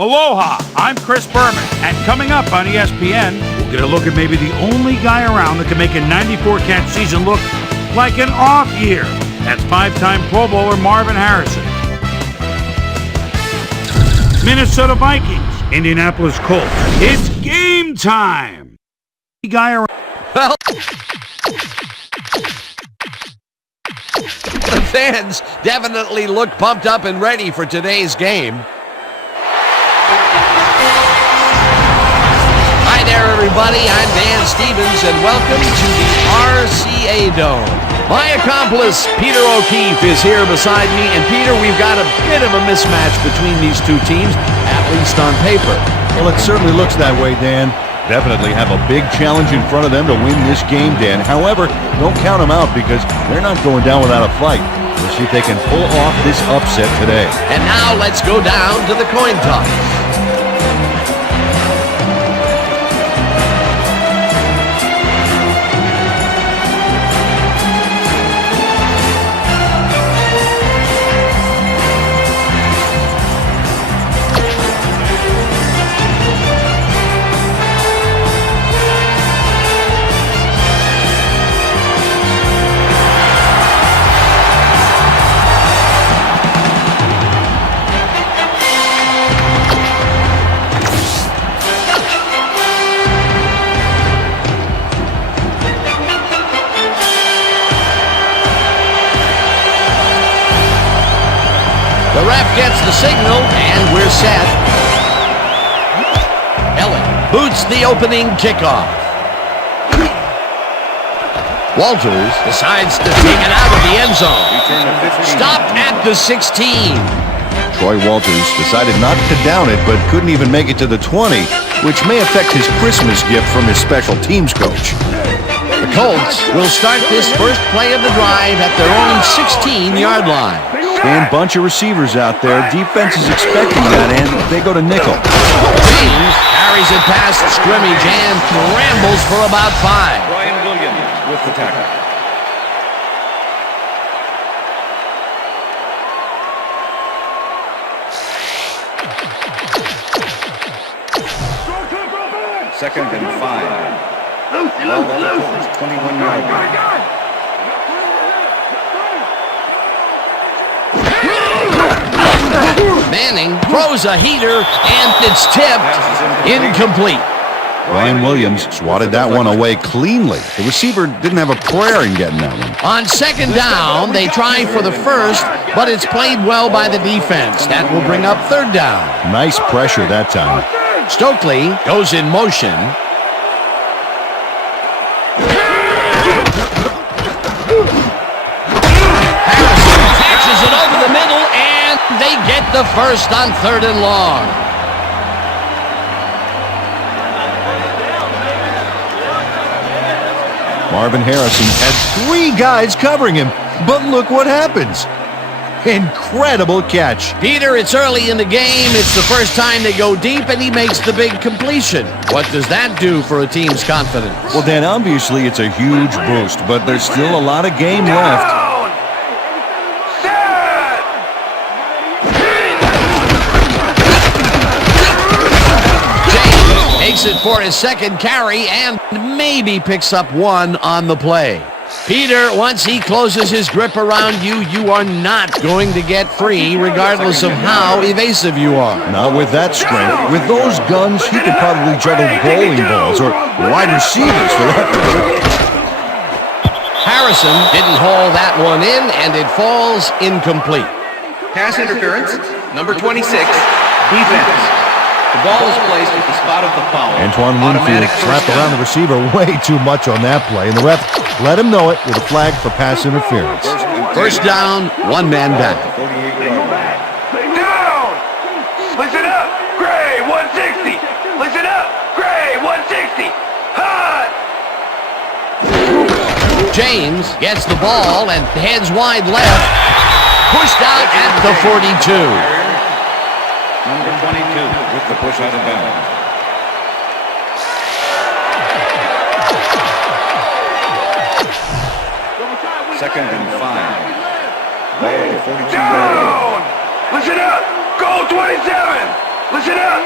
Aloha, I'm Chris Berman, and coming up on ESPN, we'll get a look at maybe the only guy around that can make a 94-catch season look like an off year. That's five-time Pro Bowler Marvin Harrison. Minnesota Vikings, Indianapolis Colts. It's game time! Guy around. Well, the fans definitely look pumped up and ready for today's game. Hi there, everybody. I'm Dan Stevens, and welcome to the RCA Dome. My accomplice, Peter O'Keefe, is here beside me. And Peter, we've got a bit of a mismatch between these two teams, at least on paper. Well, it certainly looks that way, Dan. Definitely have a big challenge in front of them to win this game, Dan. However, don't count them out because they're not going down without a fight. We'll see if they can pull off this upset today. And now let's go down to the coin toss. The ref gets the signal, and we're set. Ellen boots the opening kickoff. Walters decides to take it out of the end zone. Stopped at the 16. Troy Walters decided not to down it, but couldn't even make it to the 20, which may affect his Christmas gift from his special teams coach. The Colts will start this first play of the drive at their own 16-yard line. And bunch of receivers out there. Defense is expecting that, and they go to nickel. James carries it past scrimmage and scrambles for about 5. Brian Williams with the tackle. Second and 5. Ball at the Colts, 21-yard line. Manning throws a heater, and it's tipped. Incomplete. Brian Williams swatted that one away cleanly. The receiver didn't have a prayer in getting that one. On second down, they try for the first, but it's played well by the defense. That will bring up third down. Nice pressure that time. Stokely goes in motion. Harrison catches it over the middle, and they get the first on third and long. Marvin Harrison had 3 guys covering him, but look what happens. Incredible catch. Peter, it's early in the game. It's the first time they go deep, and he makes the big completion. What does that do for a team's confidence? Well, Dan, obviously it's a huge boost, but there's still a lot of game left. Takes it for his second carry and maybe picks up 1 on the play. Peter, once he closes his grip around you, you are not going to get free regardless of how evasive you are. Not with that strength. With those guns, he could probably juggle bowling balls or wide receivers for that matter. Harrison didn't haul that one in, and it falls incomplete. Pass interference, number 26, defense. The ball is placed at the spot of the foul. Antoine Winfield slapped around the receiver way too much on that play, and the ref let him know it with a flag for pass interference. First down, 1 man back. Down! Listen up, Gray, 160! Listen up, Gray, 160! Hot! James gets the ball and heads wide left. Pushed out at the 42. Number 22 with the push out of bounds. Second and 5. Ball at the 42-yard line. Down! Listen up! Go 27! Listen up!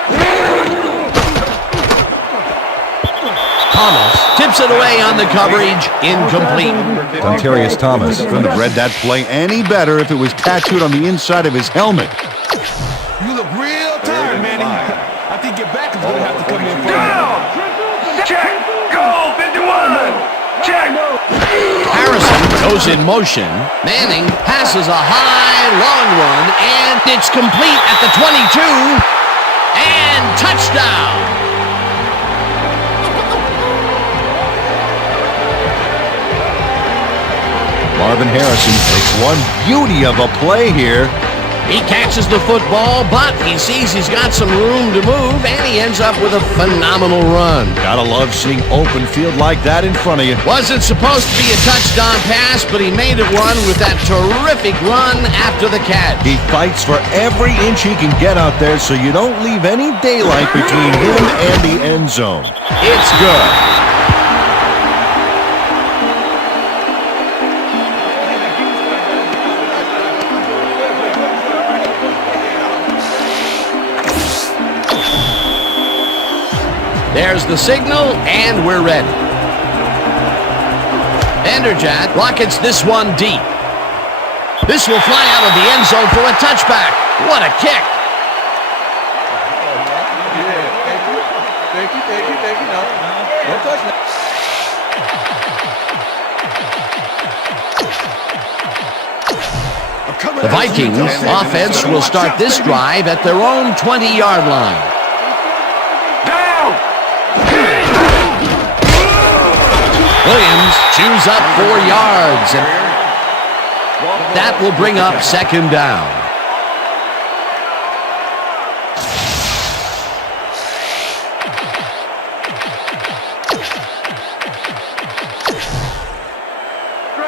Thomas tips it away on the coverage. Incomplete. Dontarius Thomas couldn't have read that play any better if it was tattooed on the inside of his helmet. You look real tired, Manny. I think your back is going to have to come in for you. Down! Check! Go! 51! Check! Harrison goes in motion. Manning passes a high, long run, and it's complete at the 22. And touchdown! Marvin Harrison takes one beauty of a play here. He catches the football, but he sees he's got some room to move, and he ends up with a phenomenal run. Gotta love seeing open field like that in front of you. Wasn't supposed to be a touchdown pass, but he made it one with that terrific run after the catch. He fights for every inch he can get out there so you don't leave any daylight between him and the end zone. It's good. There's the signal, and we're ready. Vanderjagt rockets this one deep. This will fly out of the end zone for a touchback. What a kick. Thank you. No touchdown. The Vikings offense will start this drive at their own 20-yard line. Williams chews up 4 yards, and that will bring up second down.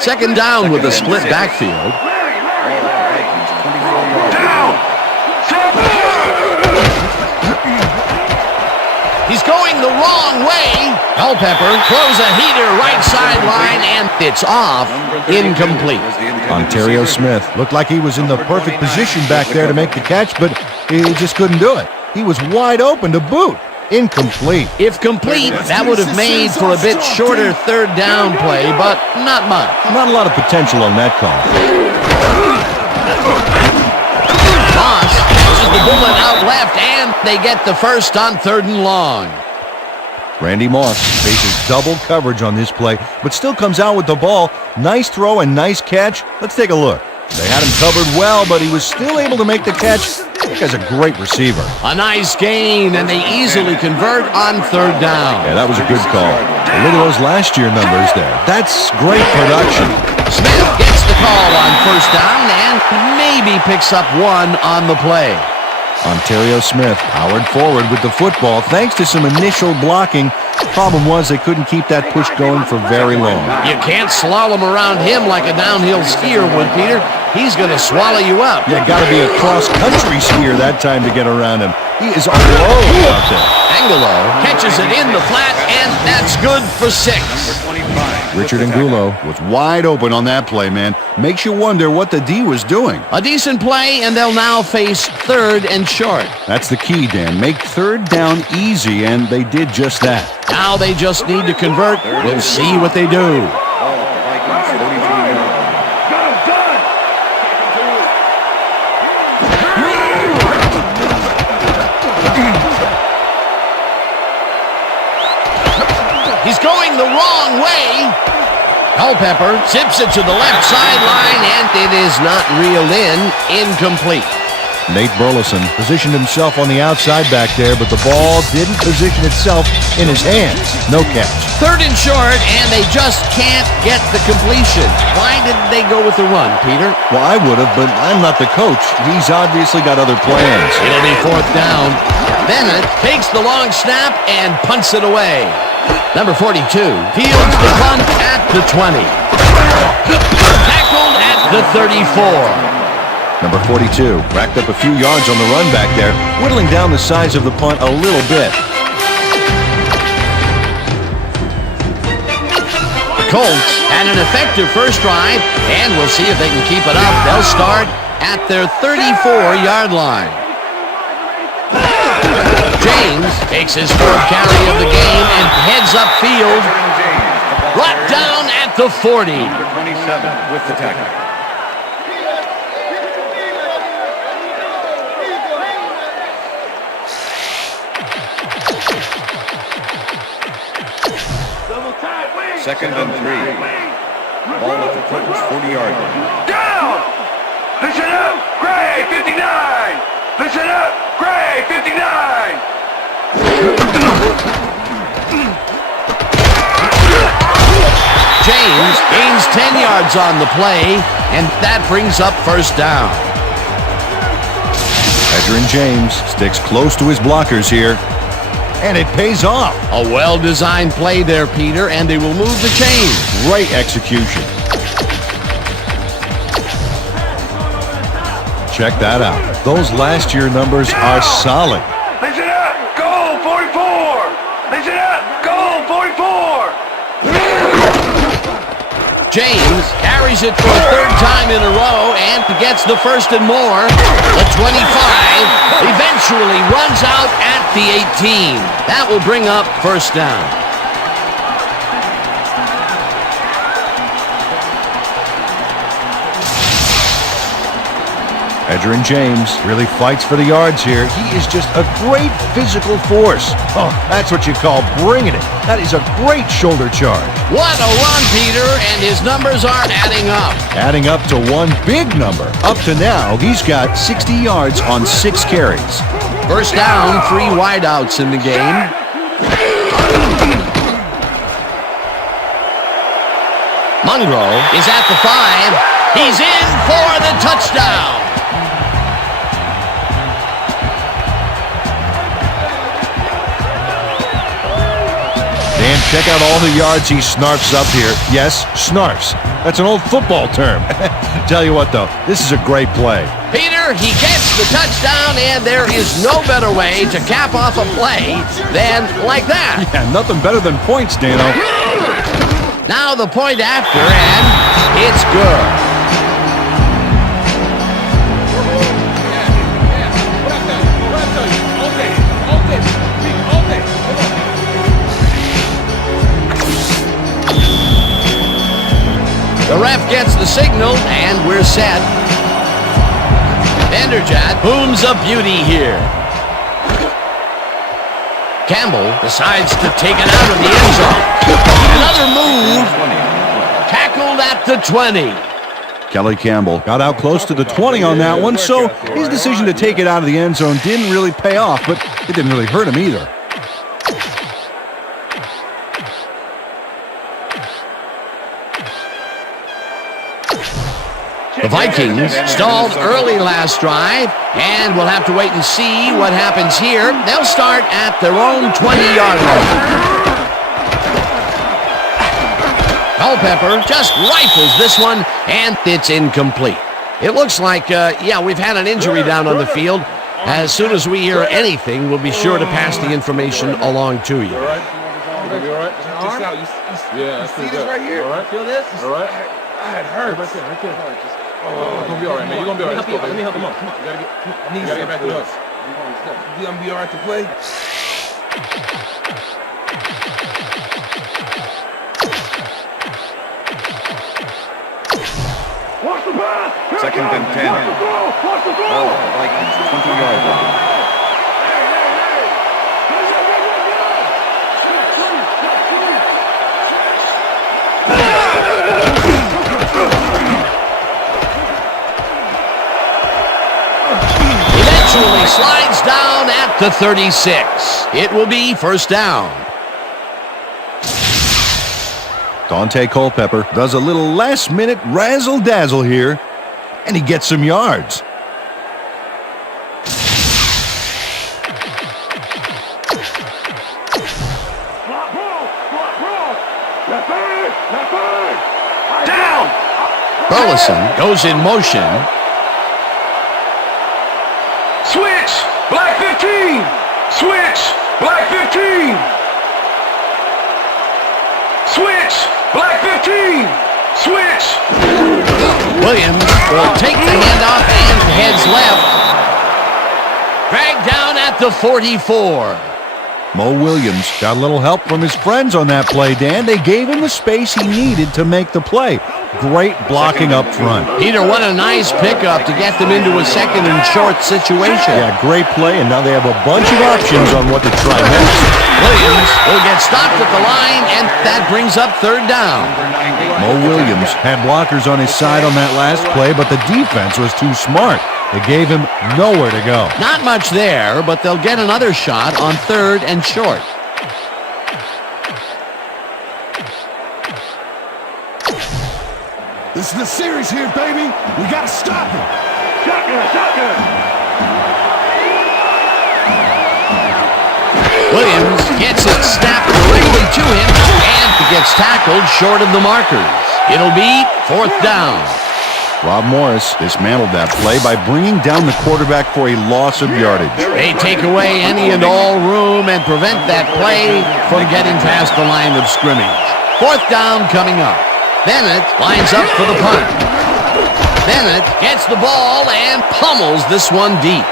Second down with a split backfield. He's going the wrong way. Culpepper throws a heater right sideline, and it's off. Incomplete. Ontario Smith looked like he was in the perfect position back there to make the catch, but he just couldn't do it. He was wide open to boot. Incomplete. If complete, that would have made for a bit shorter third down play, but not much. Not a lot of potential on that call. Moss pushes the bullet out left, and they get the first on 3rd and long. Randy Moss faces double coverage on this play, but still comes out with the ball. Nice throw and nice catch. Let's take a look. They had him covered well, but he was still able to make the catch. That guy's a great receiver. A nice gain, and they easily convert on 3rd down. Yeah, that was a good call. But look at those last year numbers there. That's great production. Smith gets the call on 1st down and maybe picks up 1 on the play. Ontario Smith powered forward with the football thanks to some initial blocking. Problem was they couldn't keep that push going for very long. You can't slalom around him like a downhill skier would, Peter. He's going to swallow you up. Yeah, got to be a cross-country skier that time to get around him. He is all over out there. Angulo catches it in the flat, and that's good for 6. Richard Angulo was wide open on that play, man. Makes you wonder what the D was doing. A decent play, and they'll now face 3rd and short. That's the key, Dan. Make 3rd down easy, and they did just that. Now they just need to convert. We'll see what they do. He's going the wrong way. Culpepper zips it to the left sideline, and it is not reeled in. Incomplete. Nate Burleson positioned himself on the outside back there, but the ball didn't position itself in his hands. No catch. 3rd and short, and they just can't get the completion. Why didn't they go with the run, Peter? Well, I would have, but I'm not the coach. He's obviously got other plans. It'll be 4th down. Bennett takes the long snap and punts it away. Number 42 fields the punt at the 20. Tackled at the 34. Number 42 racked up a few yards on the run back there, whittling down the size of the punt a little bit. The Colts had an effective first drive, and we'll see if they can keep it up. They'll start at their 34-yard line. James takes his fourth carry of the game and heads upfield. Brought down at the 40. Number 27 with the tackle. Second and 3. Ball at the Colts 40-yard line. Down! Listen up, Gray, 59! Listen up, Gray, 59! James gains 10 yards on the play, and that brings up first down. Edgerrin James sticks close to his blockers here. And it pays off. A well-designed play there, Peter, and they will move the chains. Great execution. Check that out. Those last year numbers are solid. Listen up, goal 44! Listen up, goal 44! James carries it for a third time in a row and gets the first and more. The 25 eventually runs out at the 18. That will bring up first down. Edgerrin James really fights for the yards here. He is just a great physical force. Oh, that's what you call bringing it. That is a great shoulder charge. What a run, Peter, and his numbers are adding up. Adding up to one big number. Up to now, he's got 60 yards on 6 carries. First down, 3 wideouts in the game. Monroe is at the 5. He's in for the touchdown. And check out all the yards he snarfs up here. Yes, snarfs. That's an old football term. Tell you what, though, this is a great play. Peter, he gets the touchdown, and there is no better way to cap off a play than like that. Yeah, nothing better than points, Dano. Now the point after, and it's good. The ref gets the signal, and we're set. Vanderjagt booms a beauty here. Campbell decides to take it out of the end zone. Another move. Tackled at the 20. Kelly Campbell got out close to the 20 on that one, so his decision to take it out of the end zone didn't really pay off, but it didn't really hurt him either. The Vikings stalled early last drive, and we'll have to wait and see what happens here. They'll start at their own 20-yard line. Culpepper just rifles this one, and it's incomplete. It looks like, we've had an injury down on the field. As soon as we hear anything, we'll be sure to pass the information along to you. All right? You all right? Just out. Yeah, that's pretty good. Right here? All right? Feel this? All right? It hurts. Right there. Oh, you're gonna be all right, man. You're gonna be all right. Let me help you. Come on. You gotta get back to us. You gonna be all right to play? Watch the pass! Second and 10. Watch the goal! Vikings, 20-yard line. Eventually slides down at the 36. It will be first down. Dante Culpepper does a little last-minute razzle-dazzle here, and he gets some yards. Down! Burleson goes in motion. Switch! Black 15! Switch! Black 15! Switch! Black 15! Switch! Williams will take the handoff and heads left. Dragged down at at the 44. Mo Williams got a little help from his friends on that play, Dan. They gave him the space he needed to make the play. Great blocking up front. Peter, what a nice pickup to get them into a second and short situation. Yeah, great play, and now they have a bunch of options on what to try next. Williams will get stopped at the line, and that brings up third down. Mo Williams had blockers on his side on that last play, but the defense was too smart. They gave him nowhere to go. Not much there, but they'll get another shot on third and short. This is the series here, baby. We got to stop him. Shotgun. Williams gets it snapped directly to him, and he gets tackled short of the markers. It'll be fourth down. Rob Morris dismantled that play by bringing down the quarterback for a loss of yardage. They take away any and all room and prevent that play from getting past the line of scrimmage. Fourth down coming up. Bennett lines up for the punt. Bennett gets the ball and pummels this one deep.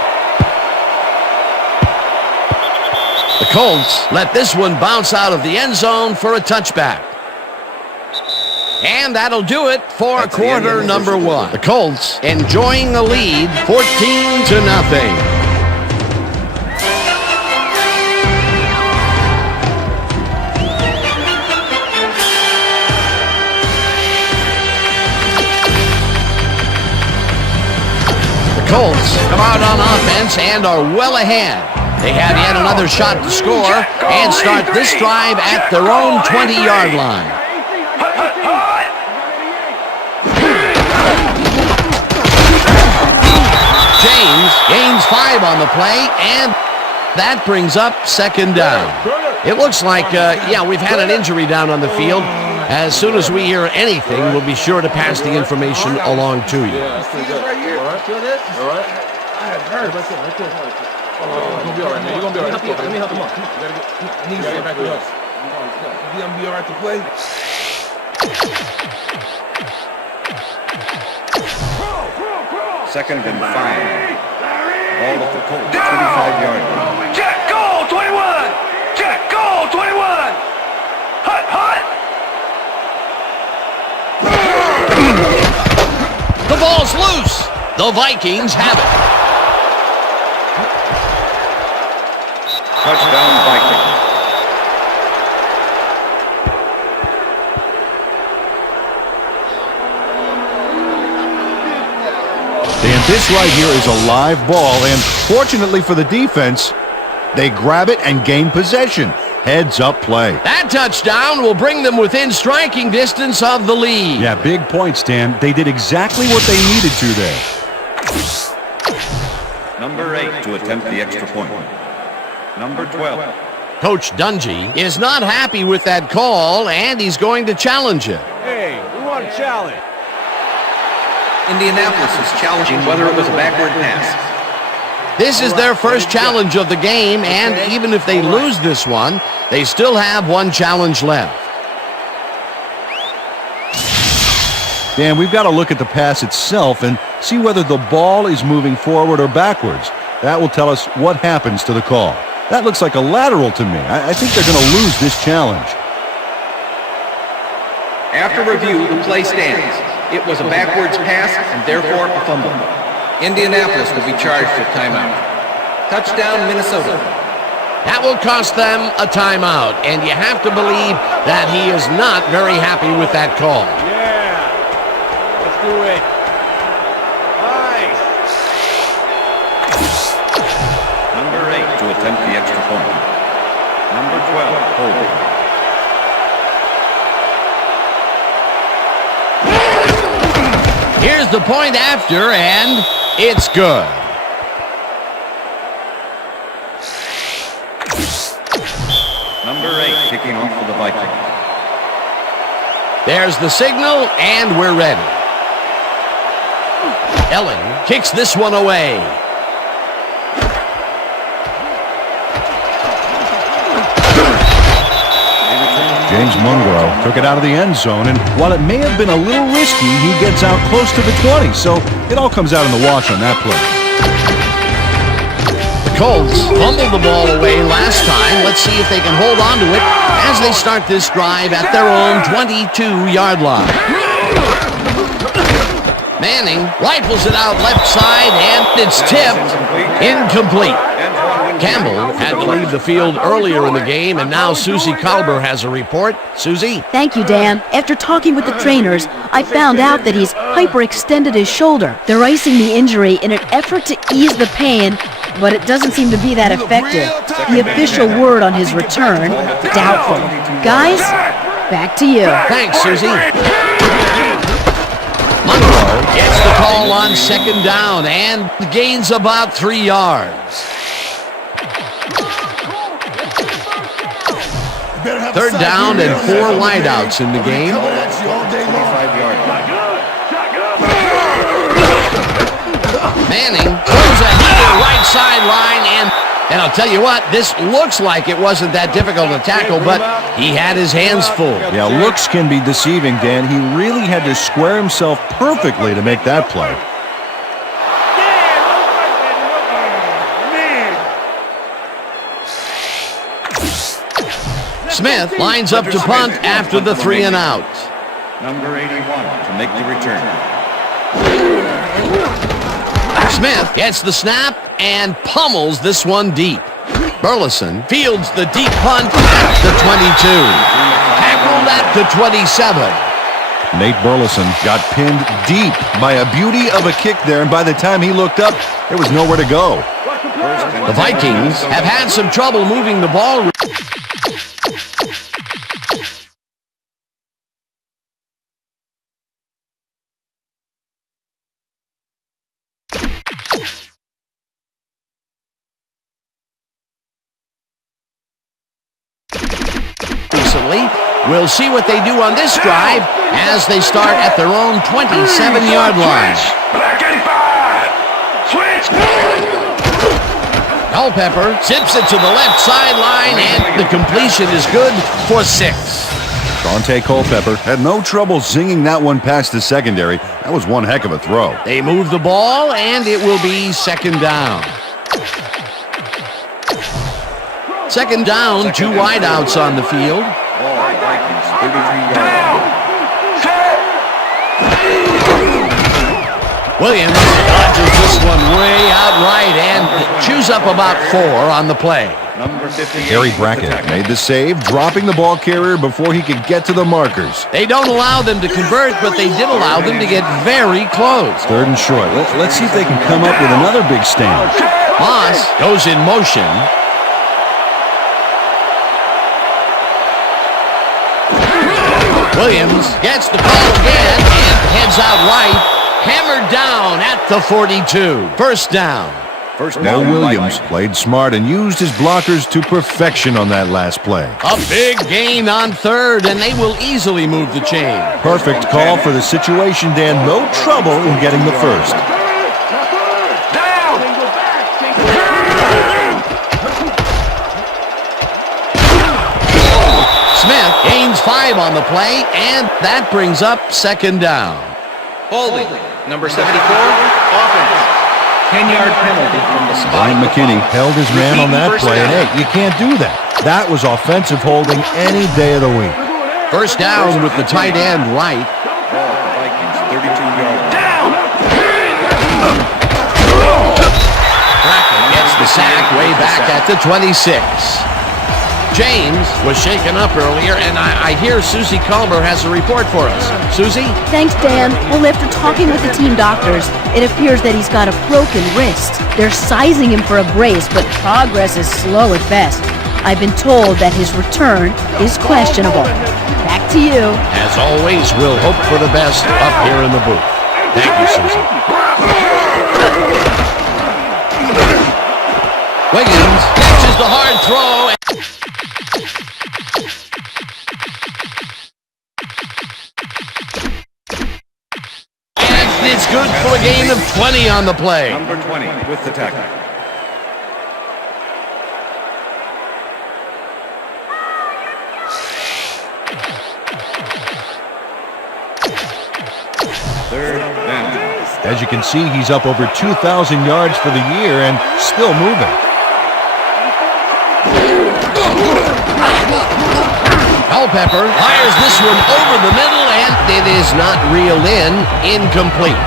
The Colts let this one bounce out of the end zone for a touchback. And that'll do it for quarter number one. The Colts enjoying the lead 14-0. The Colts come out on offense and are well ahead. They have yet another shot to score and start this drive at their own 20-yard line. James gains 5 on the play, and that brings up second down. It looks like, we've had an injury down on the field. As soon as we hear anything, we'll be sure to pass the information along to you. See this right here? Feel this? All right. I heard. Right there. Oh, you're going to be all right, man. You're going to be all right. Let me help him up. Come on. You got to get back to us. He's going to be all right to play. Second and 5. Ball at the Colts, 25-yard line. Check, goal, 21. Check, goal, 21. Hut. The ball's loose. The Vikings have it. Touchdown, Vikings. And this right here is a live ball, and fortunately for the defense, they grab it and gain possession. Heads up play. That touchdown will bring them within striking distance of the lead. Yeah, big points, Dan. They did exactly what they needed to there. Number 8 to attempt the extra point. Number 12. Coach Dungy is not happy with that call, and he's going to challenge it. Hey, we want a challenge. Indianapolis is challenging whether it was a backward pass. This is their first challenge of the game, and even if they lose this one, they still have one challenge left. Dan, we've got to look at the pass itself and see whether the ball is moving forward or backwards. That will tell us what happens to the call. That looks like a lateral to me. I think they're going to lose this challenge. After review, the play stands. It was a backwards pass and therefore a fumble. Indianapolis will be charged with timeout. Touchdown, Minnesota. That will cost them a timeout, and you have to believe that he is not very happy with that call. Yeah. Let's do it. Nice. Number 8 to attempt the extra point. Number 12, holding. Here's the point after, and it's good. Number 8 kicking off for the Vikings. There's the signal, and we're ready. Ellen kicks this one away. James Munro took it out of the end zone, and while it may have been a little risky, he gets out close to the 20, so it all comes out in the wash on that play. The Colts fumbled the ball away last time. Let's see if they can hold on to it as they start this drive at their own 22-yard line. Manning rifles it out left side, and it's tipped. Incomplete. Campbell had to leave the field earlier in the game, and now Susie Colbert has a report. Susie? Thank you, Dan. After talking with the trainers, I found out that he's hyperextended his shoulder. They're icing the injury in an effort to ease the pain, but it doesn't seem to be that effective. The official word on his return, doubtful. Guys, back to you. Thanks, Susie. Monroe gets the call on second down and gains about 3 yards. Third down and 4 wideouts in the game. Manning throws a heater right sideline, and I'll tell you what, this looks like it wasn't that difficult to tackle, but he had his hands full. Yeah, looks can be deceiving, Dan. He really had to square himself perfectly to make that play. Smith lines up to punt after the 3 and out. Number 81 to make the return. Smith gets the snap and pummels this one deep. Burleson fields the deep punt at the 22. Tackled at the 27. Nate Burleson got pinned deep by a beauty of a kick there, and by the time he looked up, there was nowhere to go. The Vikings have had some trouble moving the ball. We'll see what they do on this drive as they start at their own 27-yard line. Black 85! Switch! Culpepper zips it to the left sideline, and the completion is good for 6. Dante Culpepper had no trouble zinging that one past the secondary. That was one heck of a throw. They move the ball, and it will be second down. Second down, 2 wideouts on the field. Vikings, 33 yards. Williams dodges this one way out right and chews up about 4 on the play. Number 58. Gary Brackett made the save, dropping the ball carrier before he could get to the markers. They don't allow them to convert, but they did allow them to get very close. Third and short. Let's see if they can come up with another big stand. Moss goes in motion. Williams gets the call again and heads out right. Hammered down at the 42. First down. Mo Williams played smart and used his blockers to perfection on that last play. A big gain on third, and they will easily move the chain. Perfect call for the situation, Dan. No trouble in getting the first. Smith gains 5 on the play, and that brings up second down. Holding. Number 74, offense. 10-yard penalty from the spot. Brian McKinney held his man on that play, and hey, you can't do that. That was offensive holding any day of the week. First down with the tight end right. Vikings, 32 yards. Brackett gets the sack way back at the 26. James was shaken up earlier, and I hear Susie Colbert has a report for us. Susie? Thanks, Dan. Well, after talking with the team doctors, it appears that he's got a broken wrist. They're sizing him for a brace, but progress is slow at best. I've been told that his return is questionable. Back to you. As always, we'll hope for the best up here in the booth. Thank you, Susie. Wiggins catches the hard throw. And it's good for a gain of 20 on the play. Number 20 with the tackle. Third down. As you can see, he's up over 2,000 yards for the year and still moving. Culpepper fires this one over the middle, and it is not reeled in. Incomplete.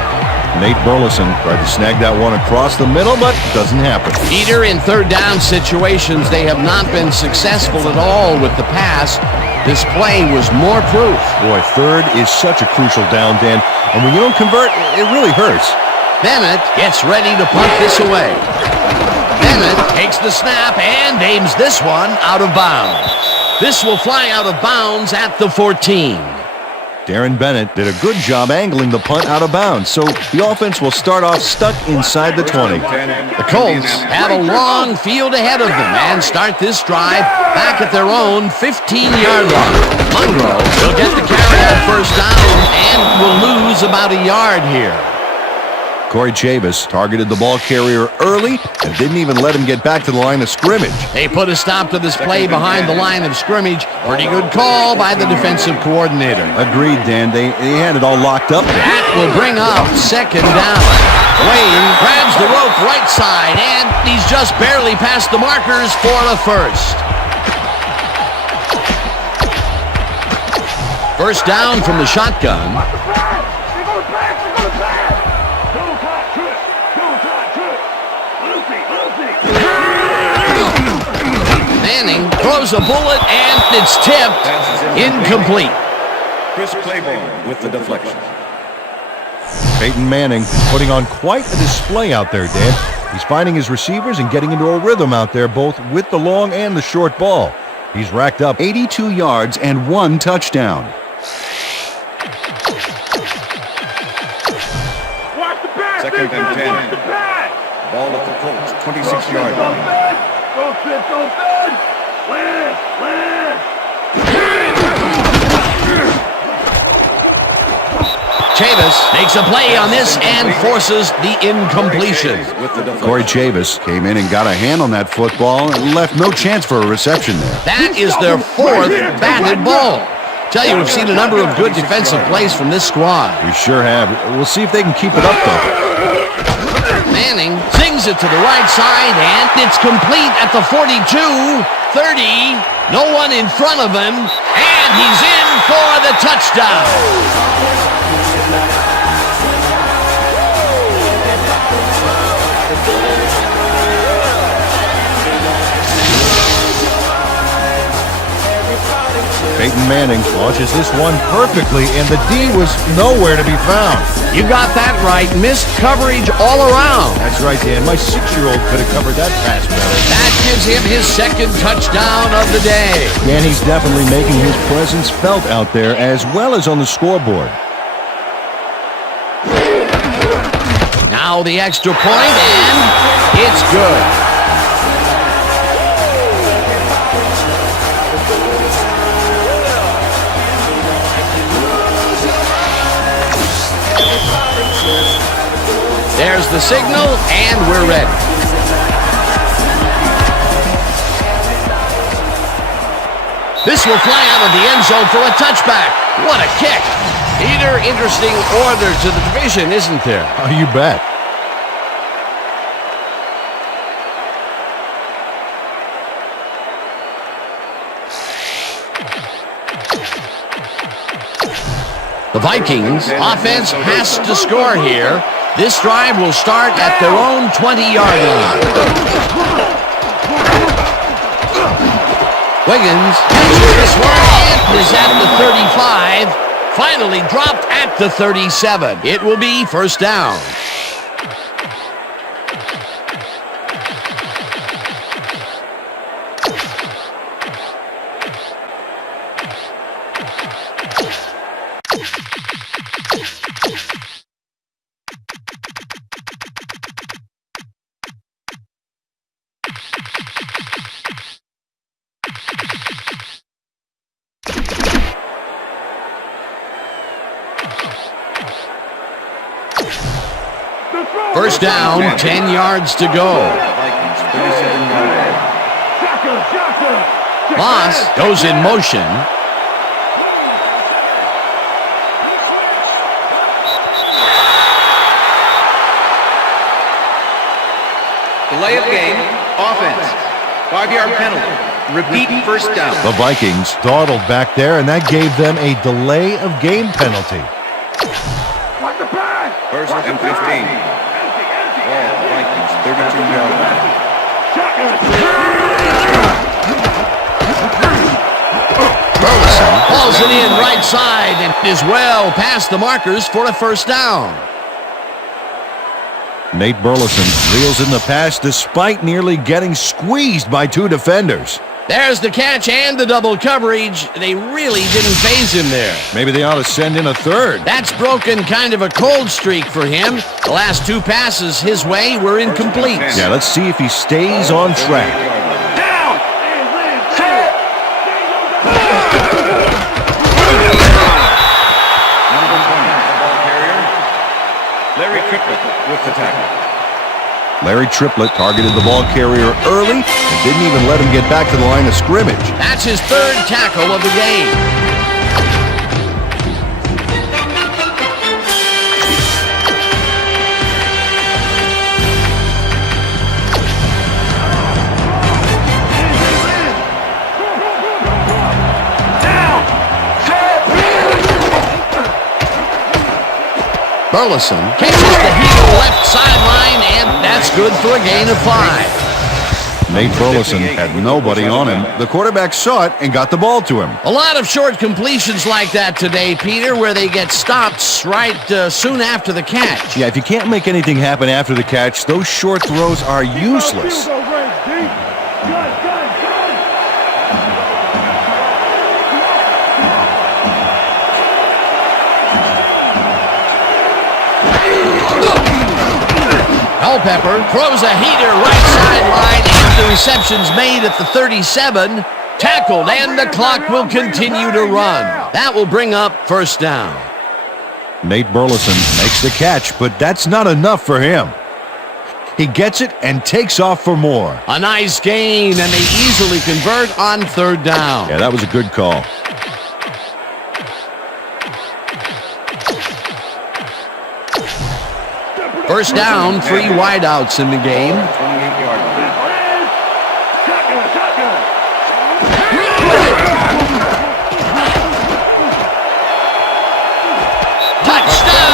Nate Burleson tried to snag that one across the middle, but doesn't happen. Peter, in third down situations, they have not been successful at all with the pass. This play was more proof. Boy, third is such a crucial down, Dan, and when you don't convert, it really hurts. Bennett gets ready to punt this away. Bennett takes the snap and aims this one out of bounds. This will fly out of bounds at the 14. Darren Bennett did a good job angling the punt out of bounds, so the offense will start off stuck inside the 20. The Colts have a long field ahead of them and start this drive back at their own 15-yard line. Monroe will get the carry on first down and will lose about a yard here. Corey Chavis targeted the ball carrier early and didn't even let him get back to the line of scrimmage. They put a stop to this play behind the line of scrimmage. Pretty good call by the defensive coordinator. Agreed, Dan. They had it all locked up there. That will bring up second down. Wayne grabs the rope right side, and he's just barely past the markers for a first. First down from the shotgun. Manning throws a bullet, and it's tipped. Incomplete. Chris Claiborne with the deflection. Peyton Manning putting on quite a display out there, Dan. He's finding his receivers and getting into a rhythm out there, both with the long and the short ball. He's racked up 82 yards and 1 touchdown. Second and 10. Ball at the Colts, 26-yard line. Chavis makes a play on this and forces the incompletion. Corey Chavis came in and got a hand on that football and left no chance for a reception there. That is their fourth batted ball. Tell you, we've seen a number of good defensive plays from this squad. We sure have. We'll see if they can keep it up, though. Manning sings it to the right side, and it's complete at the 42, 30. No one in front of him, and he's in for the touchdown. Peyton Manning launches this one perfectly, and the D was nowhere to be found. You got that right. Missed coverage all around. That's right, Dan. My 6-year-old could have covered that pass better. That gives him his second touchdown of the day. Dan, he's definitely making his presence felt out there as well as on the scoreboard. Now the extra point, and it's good. There's the signal, and we're ready. This will fly out of the end zone for a touchback. What a kick. Peter, interesting order to the division, isn't there? Oh, you bet. The Vikings offense has to score here. This drive will start at their own 20-yard line. Wiggins catches this one and is at the 35. Finally dropped at the 37. It will be first down. First down, 10 yards to go. Moss goes in motion. Delay of game, offense, 5-yard penalty. Repeat first down. The Vikings dawdled back there, and that gave them a delay of game penalty. Watch the pass. First and 15. Ball, Vikings, 32-yard line. Burleson hauls it in right side and is well past the markers for a first down. Nate Burleson reels in the pass despite nearly getting squeezed by two defenders. There's the catch and the double coverage. They really didn't phase him there. Maybe they ought to send in a third. That's broken kind of a cold streak for him. The last two passes his way were incomplete. Yeah, let's see if he stays on track. Down. Set. Number 20, ball carrier, Larry Triplett with the tackle. Larry Triplett targeted the ball carrier early and didn't even let him get back to the line of scrimmage. That's his third tackle of the game. Down. Set. Burleson catches the heel left sideline, and that's good for a gain of 5. Nate Burleson had nobody on him. The quarterback saw it and got the ball to him. A lot of short completions like that today, Peter, where they get stopped right soon after the catch. Yeah, if you can't make anything happen after the catch, those short throws are useless. Culpepper throws a heater right sideline, and the reception's made at the 37. Tackled, and the clock will continue to run. That will bring up first down. Nate Burleson makes the catch, but that's not enough for him. He gets it and takes off for more. A nice gain, and they easily convert on third down. Yeah, that was a good call. First down, 3 wideouts in the game. 28-yard line. Touchdown!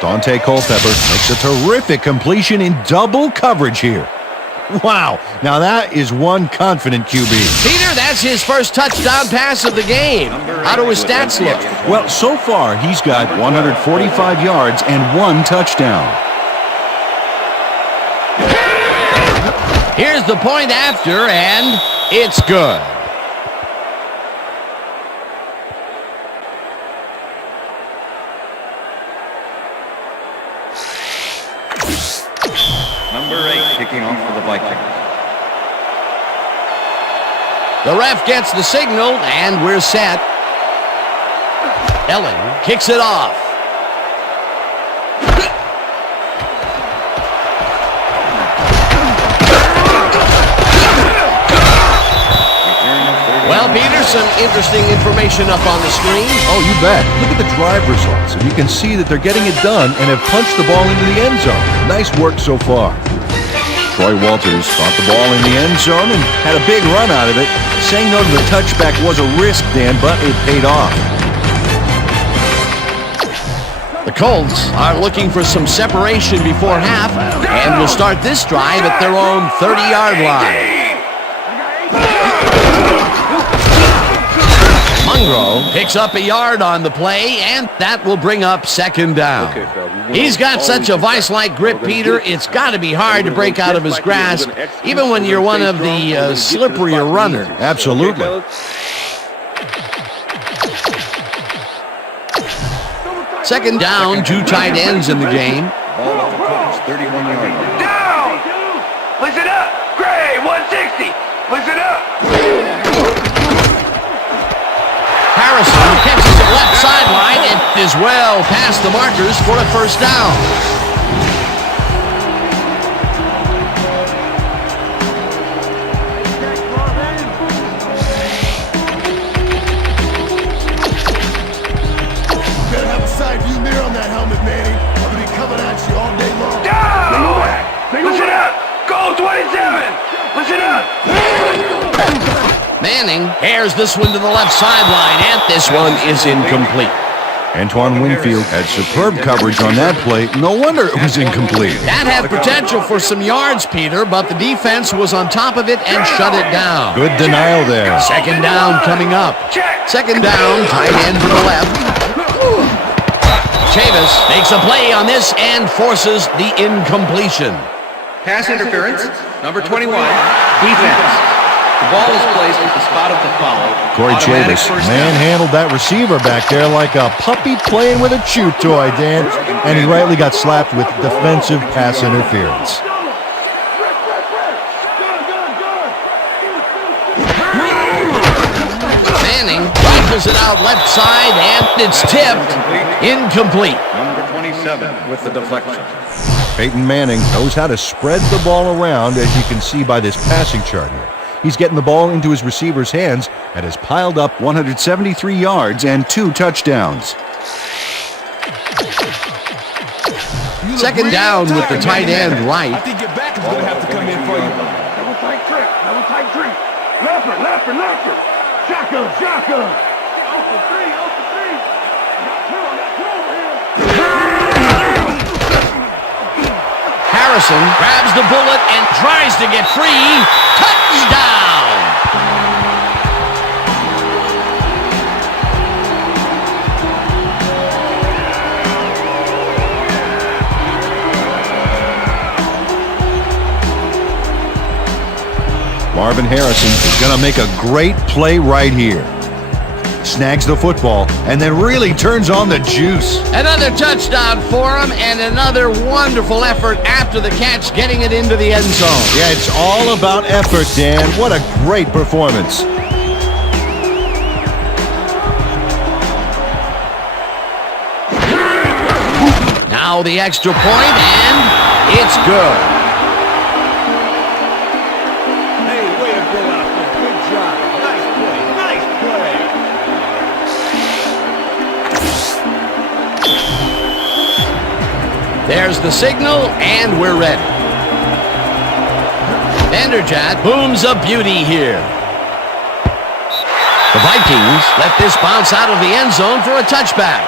Dante Culpepper makes a terrific completion in double coverage here. Wow, now that is one confident QB. Peter, that's his first touchdown pass of the game. How do his stats look? Well, so far he's got 145 yards and 1 touchdown. Here's the point after, and it's good. Number 8 kicking off for the Vikings. The ref gets the signal, and we're set. Ellen kicks it off. Well, Peter, some interesting information up on the screen. Oh, you bet. Look at the drive results, and you can see that they're getting it done and have punched the ball into the end zone. Nice work so far. Troy Walters caught the ball in the end zone and had a big run out of it. Saying no to the touchback was a risk, Dan, but it paid off. The Colts are looking for some separation before half and will start this drive at their own 30-yard line. Mungro picks up a yard on the play, and that will bring up second down. He's got such a vice-like grip, Peter, it's got to be hard to break out of his grasp, even when you're one of the slipperier runners. Absolutely. Second down, 2 tight ends in the game. Ball at the Colts, 31-yard line. Down! Listen up! Gray, 160! Listen up! Harrison catches it left sideline and is well past the markers for a first down. Better have a side view mirror on that helmet, Manny. I'm gonna be coming Manning airs this one to the left sideline, and this one is incomplete. Antoine Winfield had superb coverage on that play. No wonder it was incomplete. That had potential for some yards, Peter, but the defense was on top of it and shut it down. Good denial there. Second down coming up. Second down, tight end to the left. Chavis makes a play on this and forces the incompletion. Pass interference, number 21, defense. The ball is placed at the spot of the foul. Corey Chavis manhandled that receiver back there like a puppy playing with a chew toy, Dan, and he rightly got slapped with defensive pass interference. Manning rifles it out left side, and it's tipped. Incomplete. Number 27 with the deflection. Peyton Manning knows how to spread the ball around, as you can see by this passing chart here. He's getting the ball into his receiver's hands and has piled up 173 yards and 2 touchdowns. Second down with the tight end right. I think your back is going to have to come in for you. Double tight trip. Double tight trip. Leffer. Shotgun. Out for three. Got two over here. Harrison grabs the bullet and tries to get free. Touchdown! Marvin Harrison is going to make a great play right here. Snags the football and then really turns on the juice. Another touchdown for him and another wonderful effort after the catch, getting it into the end zone. Yeah, it's all about effort, Dan. What a great performance. Now the extra point, and it's good. There's the signal, and we're ready. Vanderjagt booms a beauty here. The Vikings let this bounce out of the end zone for a touchback.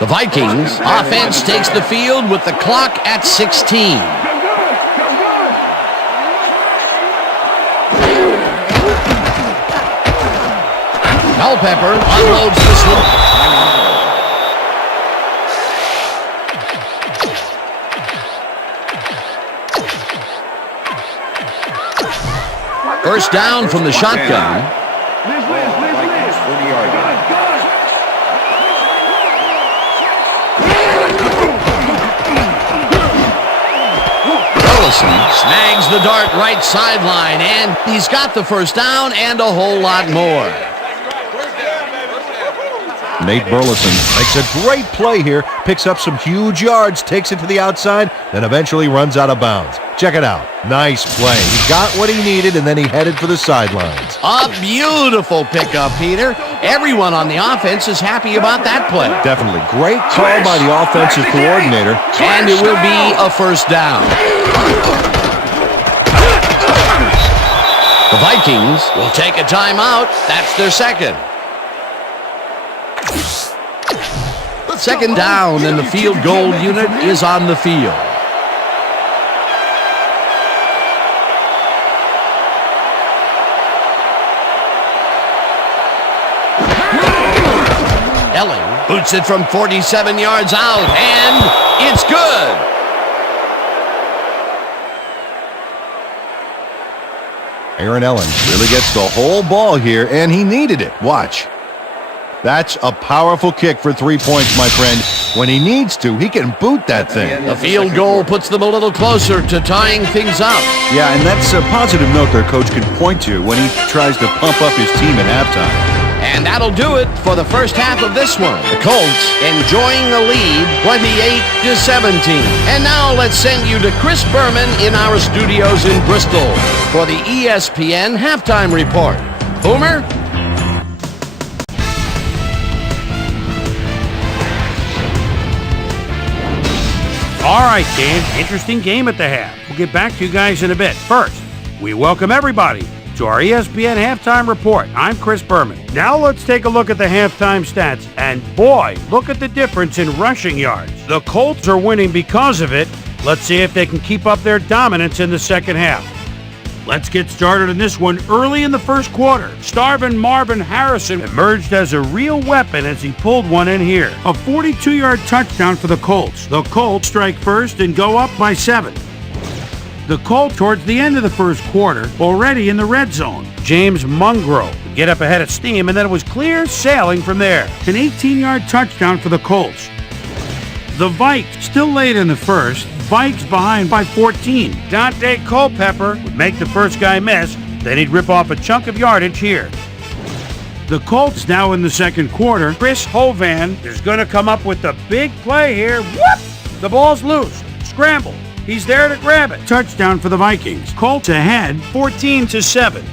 The Vikings offense takes the field with the clock at 16. Culpepper unloads this one. First down from the shotgun. Burleson snags the dart right sideline, and he's got the first down and a whole lot more. Nate Burleson makes a great play here, picks up some huge yards, takes it to the outside, then eventually runs out of bounds. Check it out. Nice play. He got what he needed, and then he headed for the sidelines. A beautiful pickup, Peter. Everyone on the offense is happy about that play. Definitely. Great call by the offensive coordinator. And it will be a first down. The Vikings will take a timeout. That's their second. Second down, and the field goal unit is on the field. Elling boots it from 47 yards out, and it's good. Aaron Elling really gets the whole ball here, and he needed it. Watch. That's a powerful kick for 3 points, my friend. When he needs to, he can boot that thing. The field goal puts them a little closer to tying things up. Yeah, and that's a positive note their coach can point to when he tries to pump up his team at halftime. And that'll do it for the first half of this one. The Colts enjoying the lead 28-17. And now let's send you to Chris Berman in our studios in Bristol for the ESPN halftime report. Boomer? All right, Dan, interesting game at the half. We'll get back to you guys in a bit. First, we welcome everybody to our ESPN Halftime Report. I'm Chris Berman. Now let's take a look at the halftime stats. And boy, look at the difference in rushing yards. The Colts are winning because of it. Let's see if they can keep up their dominance in the second half. Let's get started in this one early in the first quarter. Starvin' Marvin Harrison emerged as a real weapon as he pulled one in here. A 42-yard touchdown for the Colts. The Colts strike first and go up by 7. The Colts towards the end of the first quarter, already in the red zone. James Mungro would get up ahead of steam, and then it was clear sailing from there. An 18-yard touchdown for the Colts. The Vikes still late in the first. Vikes behind by 14. Dante Culpepper would make the first guy miss, then he'd rip off a chunk of yardage here. The Colts now in the second quarter. Chris Hovan is going to come up with the big play here. Whoop! The ball's loose. Scramble. He's there to grab it. Touchdown for the Vikings. Colts ahead 14-7.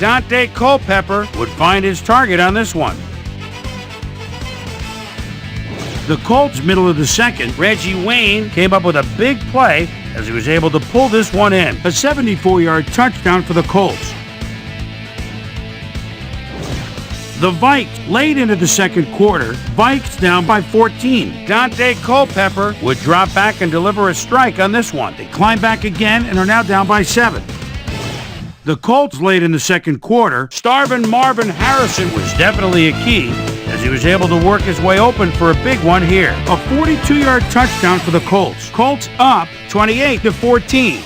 Dante Culpepper would find his target on this one. The Colts, middle of the second, Reggie Wayne came up with a big play as he was able to pull this one in. A 74-yard touchdown for the Colts. The Vikes, late into the second quarter, Vikes down by 14. Dante Culpepper would drop back and deliver a strike on this one. They climb back again and are now down by 7. The Colts late in the second quarter, Starvin' Marvin Harrison was definitely a key as he was able to work his way open for a big one here. A 42-yard touchdown for the Colts. Colts up 28-14.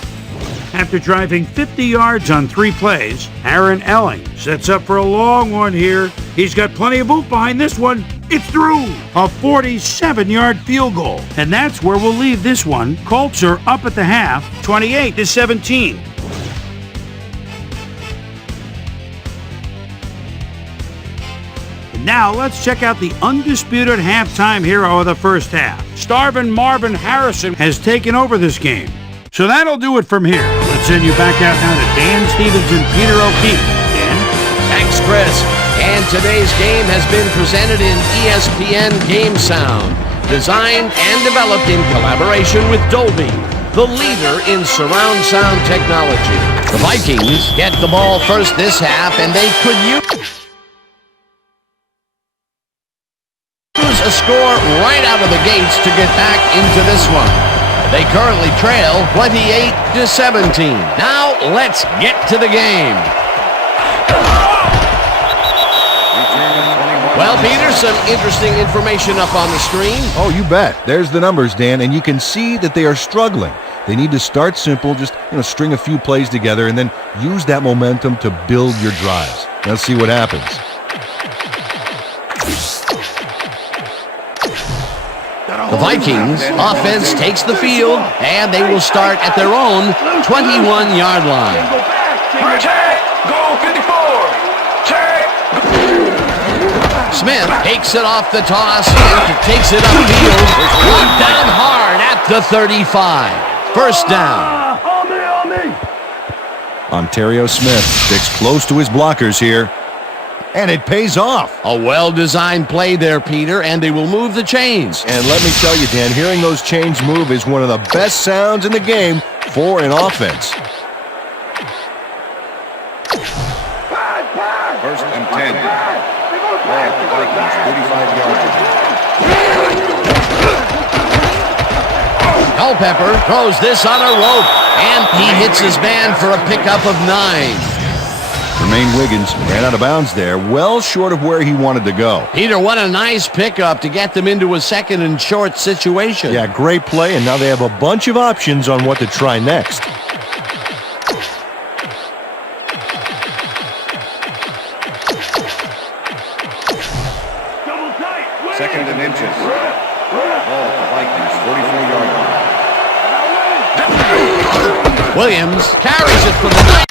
After driving 50 yards on 3 plays, Aaron Elling sets up for a long one here. He's got plenty of oomph behind this one. It's through! A 47-yard field goal. And that's where we'll leave this one. Colts are up at the half, 28-17. Now let's check out the undisputed halftime hero of the first half. Starvin' Marvin Harrison has taken over this game. So that'll do it from here. Let's send you back out now to Dan Stevens and Peter O'Keefe. Dan? Thanks, Chris. And today's game has been presented in ESPN Game Sound, designed and developed in collaboration with Dolby, the leader in surround sound technology. The Vikings get the ball first this half, and they could use a score right out of the gates to get back into this one. They currently trail 28-17. Now let's get to the game. Well, Peter, some interesting information up on the screen. Oh, you bet. There's the numbers, Dan, and you can see that they are struggling. They need to start simple, just string a few plays together and then use that momentum to build your drives. Let's see what happens. The Vikings offense takes the field, and they will start at their own 21-yard line. Check! Go 54! Check! Smith takes it off the toss and takes it upfield. Brought down hard at the 35. First down. Ontario Smith sticks close to his blockers here, and it pays off. A well-designed play there, Peter, and they will move the chains. And let me tell you, Dan, hearing those chains move is one of the best sounds in the game for an offense. First and 10. Ball at the Vikings, 35 yards. Culpepper throws this on a rope, and he hits his man for a pickup of 9. Jermaine Wiggins ran out of bounds there, well short of where he wanted to go. Peter, what a nice pickup to get them into a second and short situation. Yeah, great play, and now they have a bunch of options on what to try next. Second and inches. Ball at the Vikings, 44-yard line. Williams carries it for the night.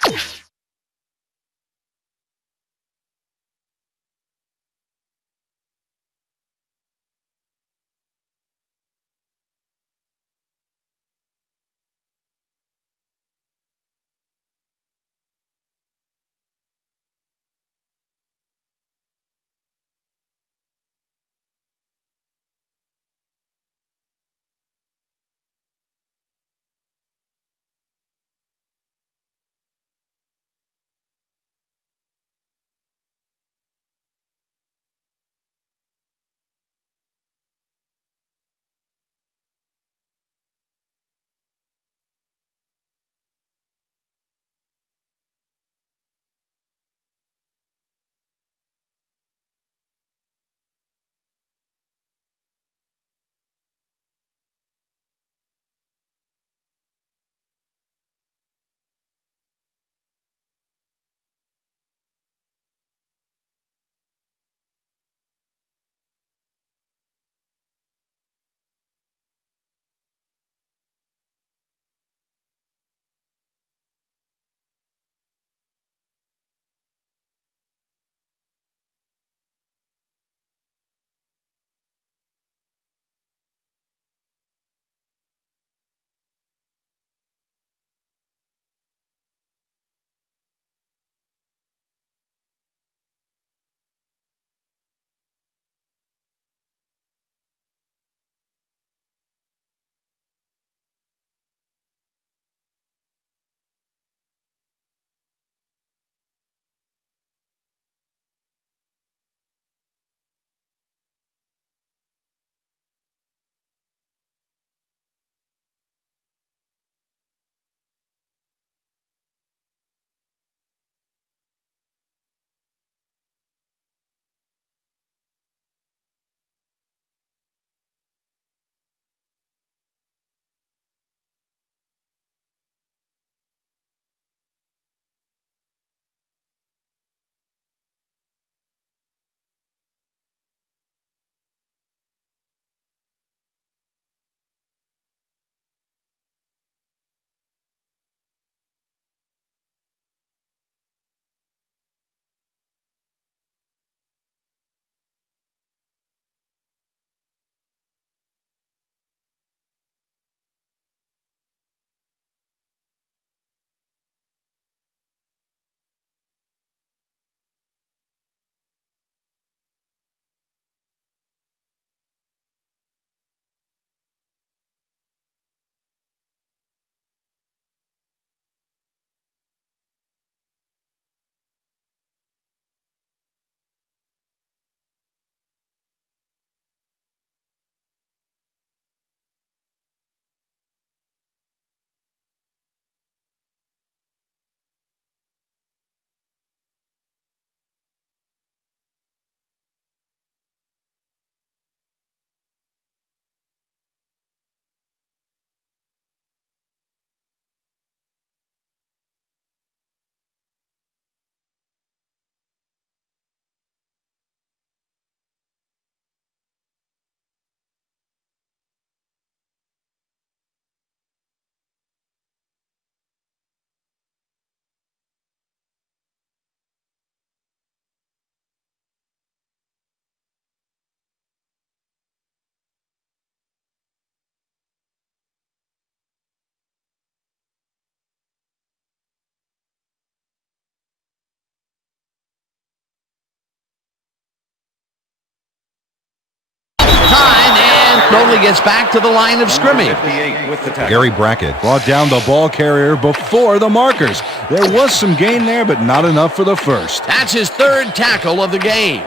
gets back to the line of scrimmage. 58 with the tackle. Gary Brackett brought down the ball carrier before the markers. There was some gain there, but not enough for the first. That's his third tackle of the game.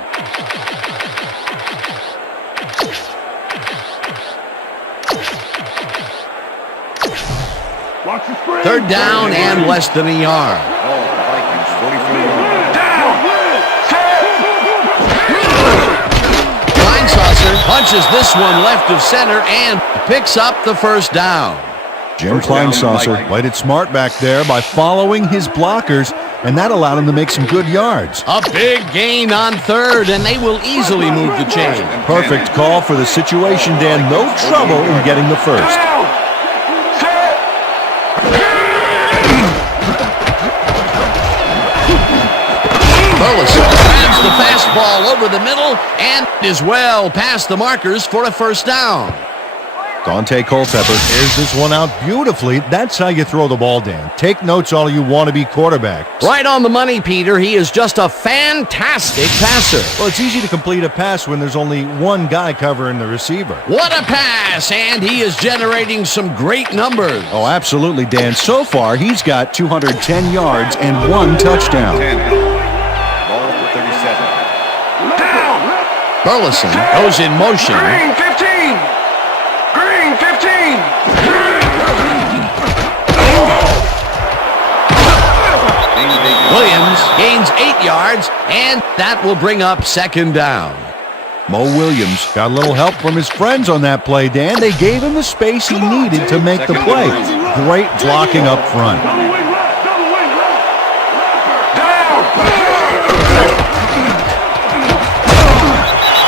Third down and less than a yard. Ball for the Vikings, 43 yards. Kleinsasser punches this one left of center and picks up the first down. Jim Kleinsasser played it smart back there by following his blockers, and that allowed him to make some good yards. A big gain on third, and they will easily move the chain. Perfect call for the situation, Dan. No trouble in getting the first. Burleson grabs the fastball over the middle and is well past the markers for a first down. Dante Culpepper airs this one out beautifully. That's how you throw the ball, Dan. Take notes all you want to be quarterback. Right on the money, Peter. He is just a fantastic passer. Well, it's easy to complete a pass when there's only one guy covering the receiver. What a pass, and he is generating some great numbers. Oh, absolutely, Dan. So far, he's got 210 yards and 1 touchdown. 10. Ball for 37. Burleson goes in motion. Green 15! Green 15! Williams gains 8 yards, and that will bring up second down. Mo Williams got a little help from his friends on that play, Dan. They gave him the space he needed to make the play. Great blocking up front.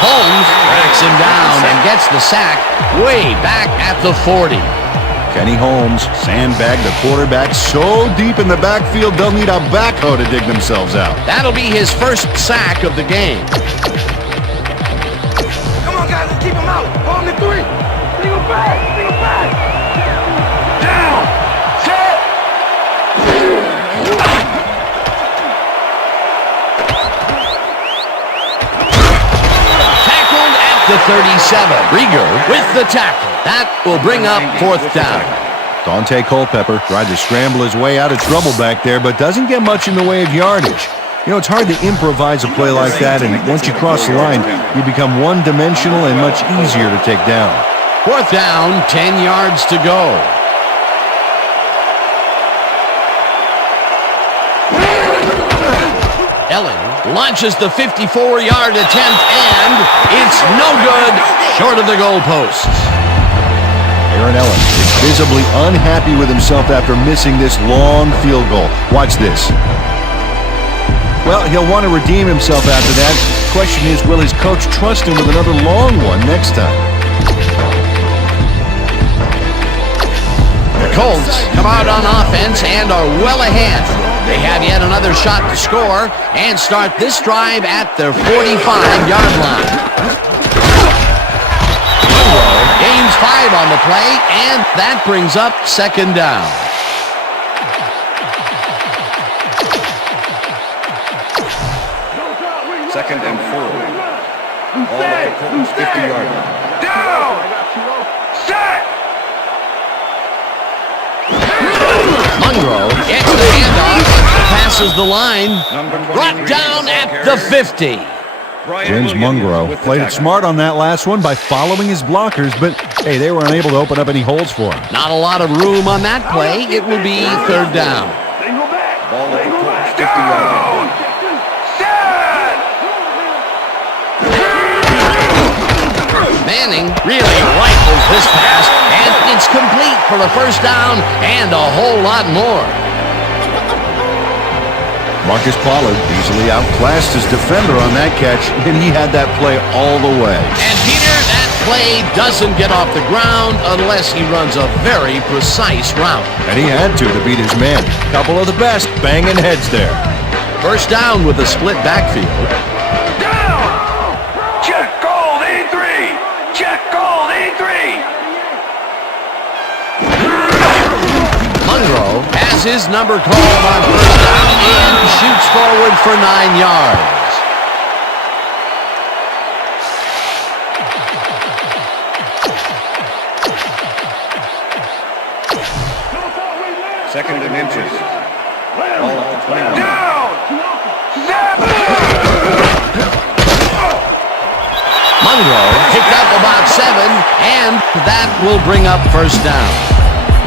Holmes tracks him down and gets the sack way back at the 40. Kenny Holmes sandbagged the quarterback so deep in the backfield they'll need a backhoe to dig themselves out. That'll be his first sack of the game. Come on, guys, let's keep him out. On the 3. Single back, single back. Down. Set. Tackled at the 37. Rieger with the tackle. That will bring up fourth down. Dante Culpepper tried to scramble his way out of trouble back there, but doesn't get much in the way of yardage. You know, it's hard to improvise a play like that, and once you cross the line, you become one-dimensional and much easier to take down. Fourth down, 10 yards to go. Ellen launches the 54-yard attempt, and it's no good, short of the goalposts. Aaron Ellen is visibly unhappy with himself after missing this long field goal. Watch this. Well, he'll want to redeem himself after that. Question is, will his coach trust him with another long one next time? The Colts come out on offense and are well ahead. They have yet another shot to score and start this drive at their 45-yard line. Monroe gains 5 on the play, and that brings up second down. Second and 4. All at the Colts 50-yard line. Down. Set. Monroe gets the handoff, passes the line, brought down at the 50. James Monroe played it smart on that last one by following his blockers, but hey, they were unable to open up any holes for him. Not a lot of room on that play. It will be third down. Ball at the Colts 50-yard line. Manning really rifles this pass, and it's complete for a first down and a whole lot more. Marcus Pollard easily outclassed his defender on that catch, and he had that play all the way. And Peter, that play doesn't get off the ground unless he runs a very precise route. And he had to beat his man. Couple of the best banging heads there. First down with a split backfield. Down. Check gold 83. Check gold 83. Monroe has his number called on first down and shoots forward for 9 yards. Second and inches. Ball at the 21. Down! Monroe picked up about 7, and that will bring up first down.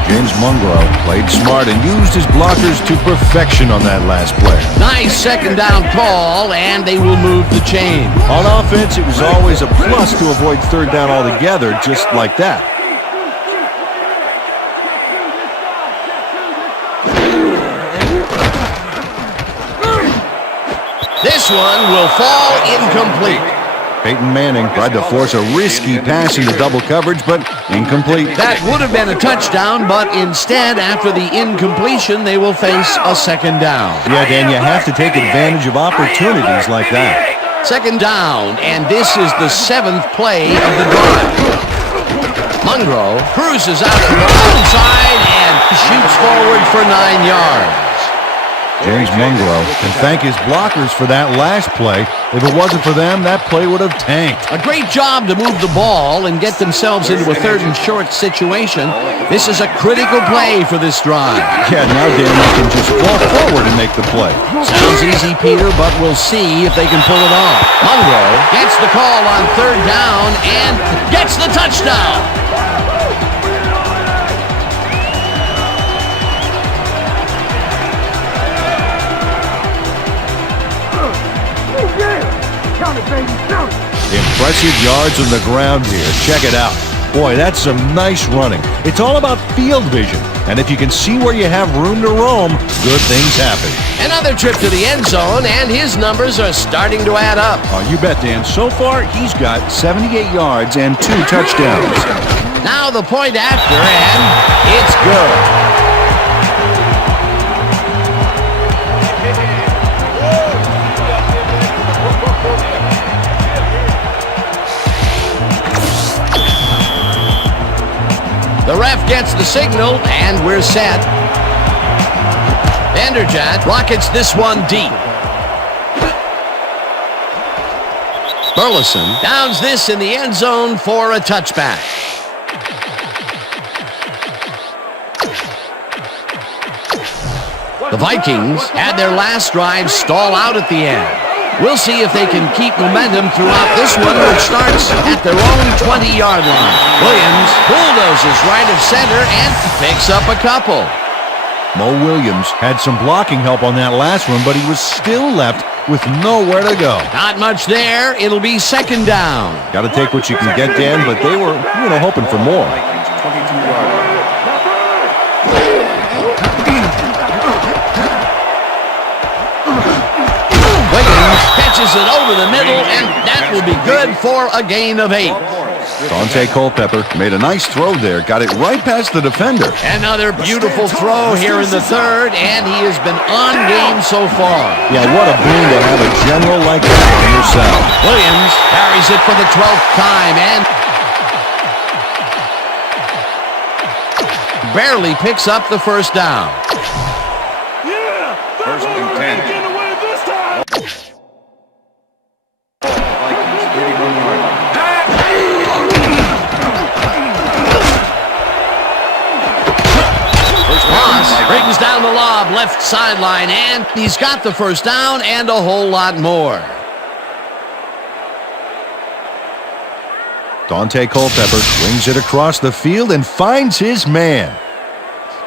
James Monroe played smart and used his blockers to perfection on that last play. Nice second down call, and they will move the chain. On offense, it was always a plus to avoid third down altogether, just like that. This one will fall incomplete. Peyton Manning tried to force a risky pass into double coverage, but incomplete. That would have been a touchdown, but instead, after the incompletion, they will face a second down. Yeah, Dan, you have to take advantage of opportunities like that. Second down, and this is the 7th play of the drive. Monroe cruises out to the outside and shoots forward for 9 yards. James Monroe can thank his blockers for that last play. If it wasn't for them, that play would have tanked. A great job to move the ball and get themselves into a 3rd and short situation. This is a critical play for this drive. Yeah, now Dan can just fall forward and make the play. Sounds easy, Peter, but we'll see if they can pull it off. Monroe gets the call on 3rd down and gets the touchdown. Impressive yards on the ground here. Check it out. Boy, that's some nice running. It's all about field vision. And if you can see where you have room to roam, good things happen. Another trip to the end zone, and his numbers are starting to add up. Oh, you bet, Dan. So far, he's got 78 yards and 2 touchdowns. Now the point after, and it's good. The ref gets the signal, and we're set. Vanderjagt rockets this one deep. Burleson downs this in the end zone for a touchback. The Vikings had their last drive stall out at the end. We'll see if they can keep momentum throughout this one, which starts at their own 20-yard line. Williams bulldozes right of center and picks up a couple. Mo Williams had some blocking help on that last one, but he was still left with nowhere to go. Not much there. It'll be second down. Got to take what you can get, Dan, but they were, hoping for more. Vikings 22-yard line. Catches it over the middle, and that will be good for a gain of 8. Dante Culpepper made a nice throw there, got it right past the defender. Another beautiful throw here in the 3rd, and he has been on game so far. Yeah, what a boon to have a general like that on your side. Williams carries it for the 12th time, and barely picks up the first down. First and 10. Brings down the lob, left sideline, and he's got the first down and a whole lot more. Dante Culpepper swings it across the field and finds his man.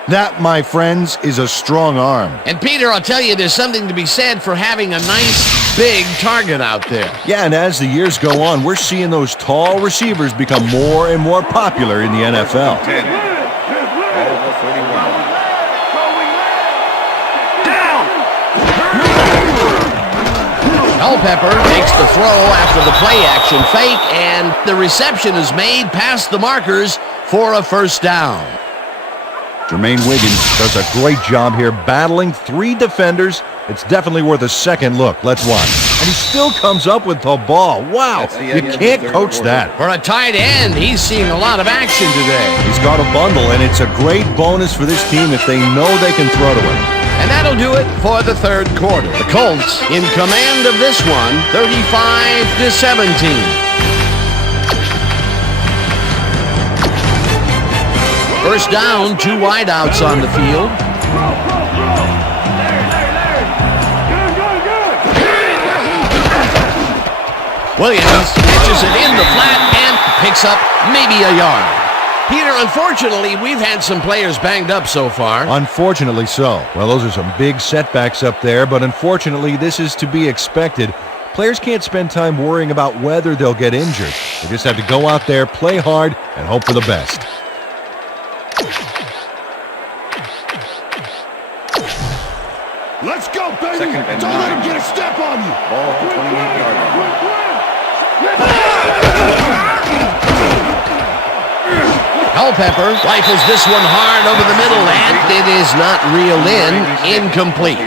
That, my friends, is a strong arm. And Peter, I'll tell you, there's something to be said for having a nice, big target out there. Yeah, and as the years go on, we're seeing those tall receivers become more and more popular in the NFL. 10. Culpepper takes the throw after the play-action fake, and the reception is made past the markers for a first down. Jermaine Wiggins does a great job here battling 3 defenders. It's definitely worth a second look. Let's watch. And he still comes up with the ball. Wow, you can't coach that. For a tight end, he's seeing a lot of action today. He's got a bundle, and it's a great bonus for this team if they know they can throw to him. And that'll do it for the 3rd quarter. The Colts in command of this one, 35-17. First down, 2 wideouts on the field. Williams pitches it in the flat and picks up maybe a yard. Peter, unfortunately, we've had some players banged up so far. Unfortunately so. Well, those are some big setbacks up there, but unfortunately, this is to be expected. Players can't spend time worrying about whether they'll get injured. They just have to go out there, play hard, and hope for the best. Let's go, baby! Second and Don't let him 9. get a step on you! Ball at the 28-yard line. Culpepper rifles this one hard over the middle, and it is not reeled in. Incomplete.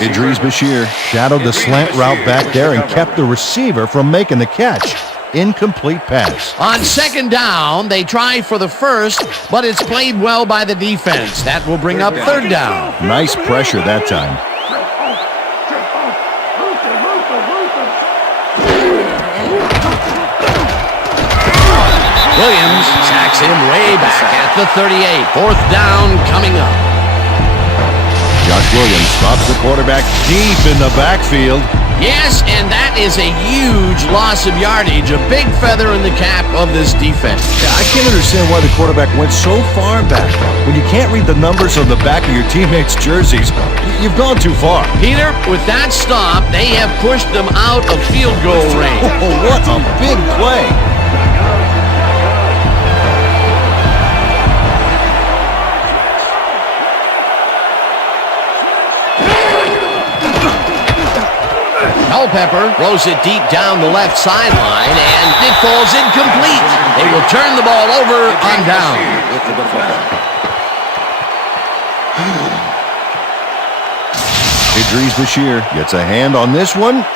Idris Bashir shadowed the slant route back there and kept the receiver from making the catch. Incomplete pass. On second down, they try for the first, but it's played well by the defense. That will bring up third down. Nice pressure that time. Williams sacks him way back at the 38. Fourth down coming up. Josh Williams stops the quarterback deep in the backfield. Yes, and that is a huge loss of yardage, a big feather in the cap of this defense. Yeah, I can't understand why the quarterback went so far back. When you can't read the numbers on the back of your teammates' jerseys, you've gone too far. Peter, with that stop, they have pushed them out of field goal range. Oh, what a big play. Culpepper throws it deep down the left sideline, and it falls incomplete. They will turn the ball over on down. Idris Bashir gets a hand on this one.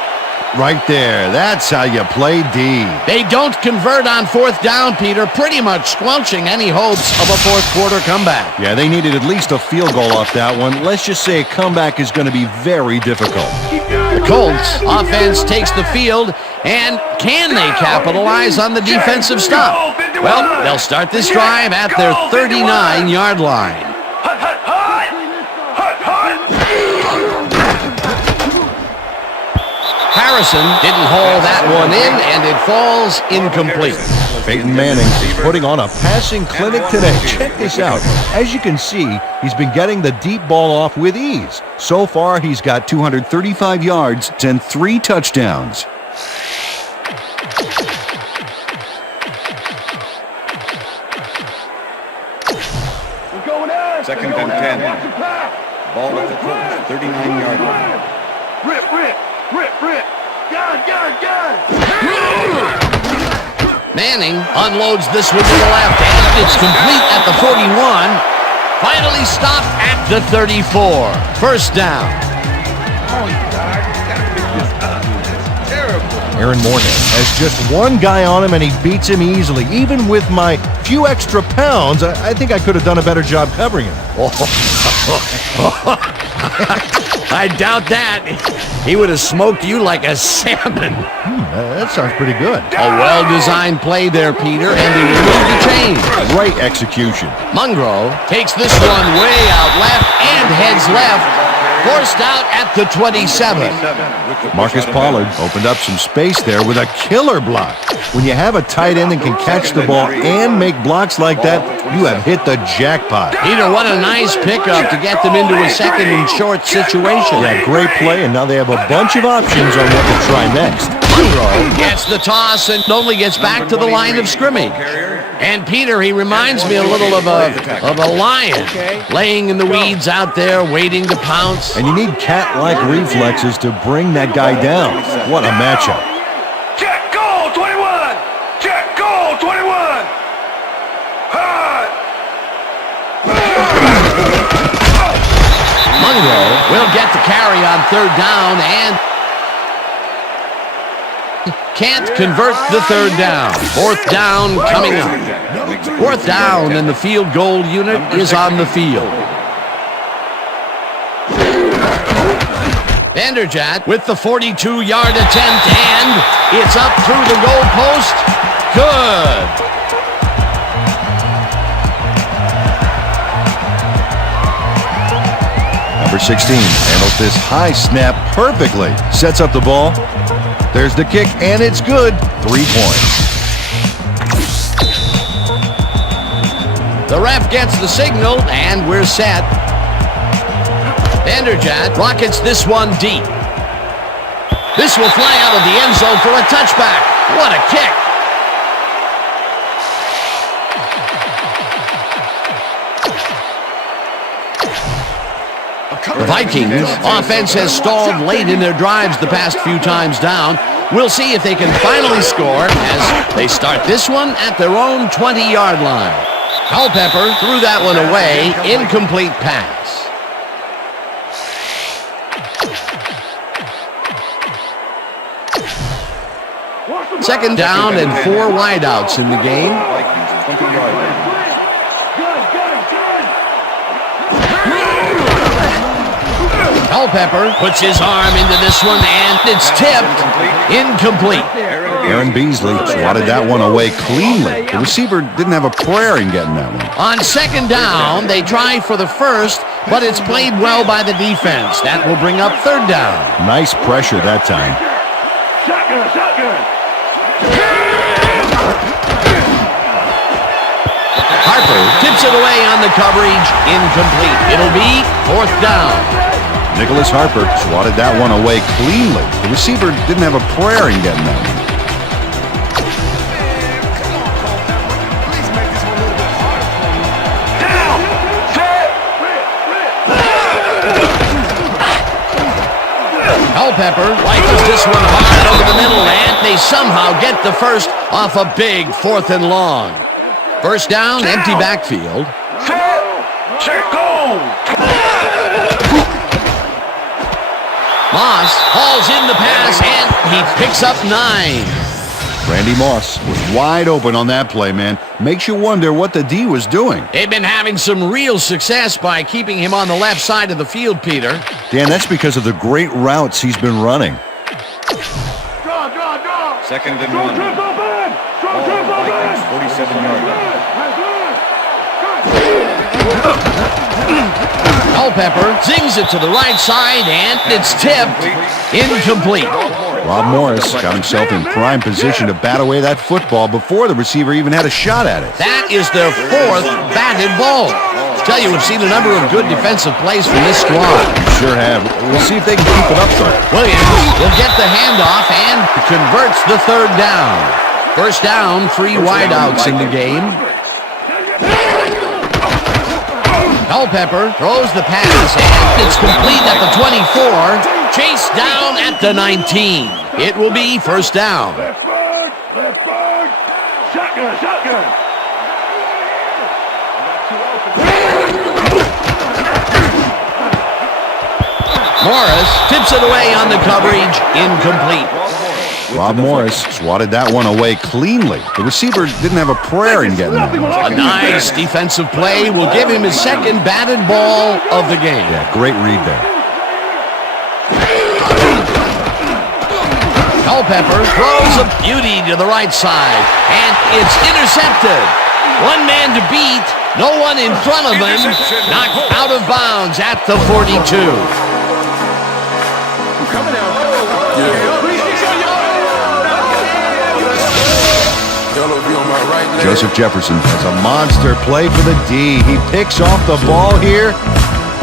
Right there. That's how you play D. They don't convert on fourth down, Peter, pretty much squelching any hopes of a fourth quarter comeback. Yeah, they needed at least a field goal off that one. Let's just say a comeback is going to be very difficult. The Colts offense takes the field, and can they capitalize on the defensive stop? Well, they'll start this drive at their 39-yard line. Harrison didn't haul that one in, and it falls incomplete. Peyton Manning is putting on a passing clinic today. Check this out. As you can see, he's been getting the deep ball off with ease. So far, he's got 235 yards and 3 touchdowns. Second and 10. Ball at the Colts, 39-yard line. Rip! Gun! Manning unloads this one to the left, and it's complete at the 41. Finally stopped at the 34. First down. Aaron Moorhead has just one guy on him, and he beats him easily. Even with my few extra pounds, I think I could have done a better job covering him. I doubt that. He would have smoked you like a salmon. That sounds pretty good. A well-designed play there, Peter, and they remove the chain. Great execution. Mungro takes this one way out left and heads left. Forced out at the 27. Marcus Pollard opened up some space there with a killer block. When you have a tight end that can catch the ball and make blocks like that, you have hit the jackpot. Peter, what a nice pickup to get them into a second and short situation. Yeah, great play, and now they have a bunch of options on what to try next. Mungro gets the toss and only gets back to the line of scrimmage. And Peter, he reminds me a little of a lion laying in the weeds out there waiting to pounce. And you need cat-like reflexes to bring that guy down. What a matchup. Check goal 21! Check goal 21! Hard! Mungro will get the carry on third down and can't convert the third down. Fourth down coming up. Fourth down, and the field goal unit is on the field. Vanderjagt with the 42-yard attempt, and it's up through the goal post. Good. Number 16 handles this high snap perfectly. Sets up the ball. There's the kick, and it's good. 3 points. The ref gets the signal, and we're set. Vanderjagt rockets this one deep. This will fly out of the end zone for a touchback. What a kick! The Vikings offense has stalled late in their drives the past few times down. We'll see if they can finally score as they start this one at their own 20-yard line. Culpepper threw that one away. Incomplete pass. Second down and 4 wideouts in the game. Culpepper puts his arm into this one, and it's tipped. Incomplete. Aaron Beasley swatted that one away cleanly. The receiver didn't have a prayer in getting that one. On second down, they try for the first, but it's played well by the defense. That will bring up third down. Nice pressure that time. Harper tips it away on the coverage. Incomplete. It'll be fourth down. Nicholas Harper swatted that one away cleanly. The receiver didn't have a prayer in getting that one. Culpepper rifles this one hard over the middle, and they somehow get the first off a big 4th and long. First down, empty backfield. Set, go! Moss hauls in the pass, and he picks up 9. Randy Moss was wide open on that play, man. Makes you wonder what the D was doing. They've been having some real success by keeping him on the left side of the field, Peter. Dan, that's because of the great routes he's been running. Second and 1. Vikings, 47-yard line. Culpepper zings it to the right side, and it's tipped. Incomplete. Rob Morris got himself in prime position to bat away that football before the receiver even had a shot at it. That is their 4th batted ball. I tell you, we've seen a number of good defensive plays from this squad. Sure have. We'll see if they can keep it up, though. Williams will get the handoff and converts the third down. First down, 3 wideouts in the game. Culpepper throws the pass, and it's complete at the 24. Chased down at the 19. It will be first down. Shotgun. Morris tips it away on the coverage. Incomplete. Rob Morris swatted that one away cleanly. The receiver didn't have a prayer in getting that one. A nice defensive play will give him his second batted ball of the game. Yeah, great read there. Culpepper throws a beauty to the right side, and it's intercepted. One man to beat, no one in front of him, knocked out of bounds at the 42. Joseph Jefferson has a monster play for the D. He picks off the ball here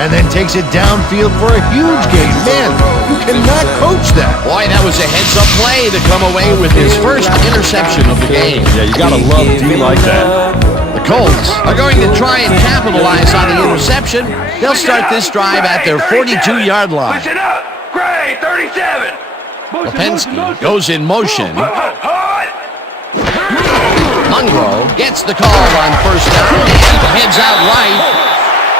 and then takes it downfield for a huge gain. Man, you cannot coach that. Boy, that was a heads-up play to come away with his first interception of the game. Yeah, you gotta love D like that. The Colts are going to try and capitalize on the interception. They'll start this drive at their 42-yard line. Listen up! Gray, 37! Lipinski goes in motion. Mungro gets the call on first down and heads out right.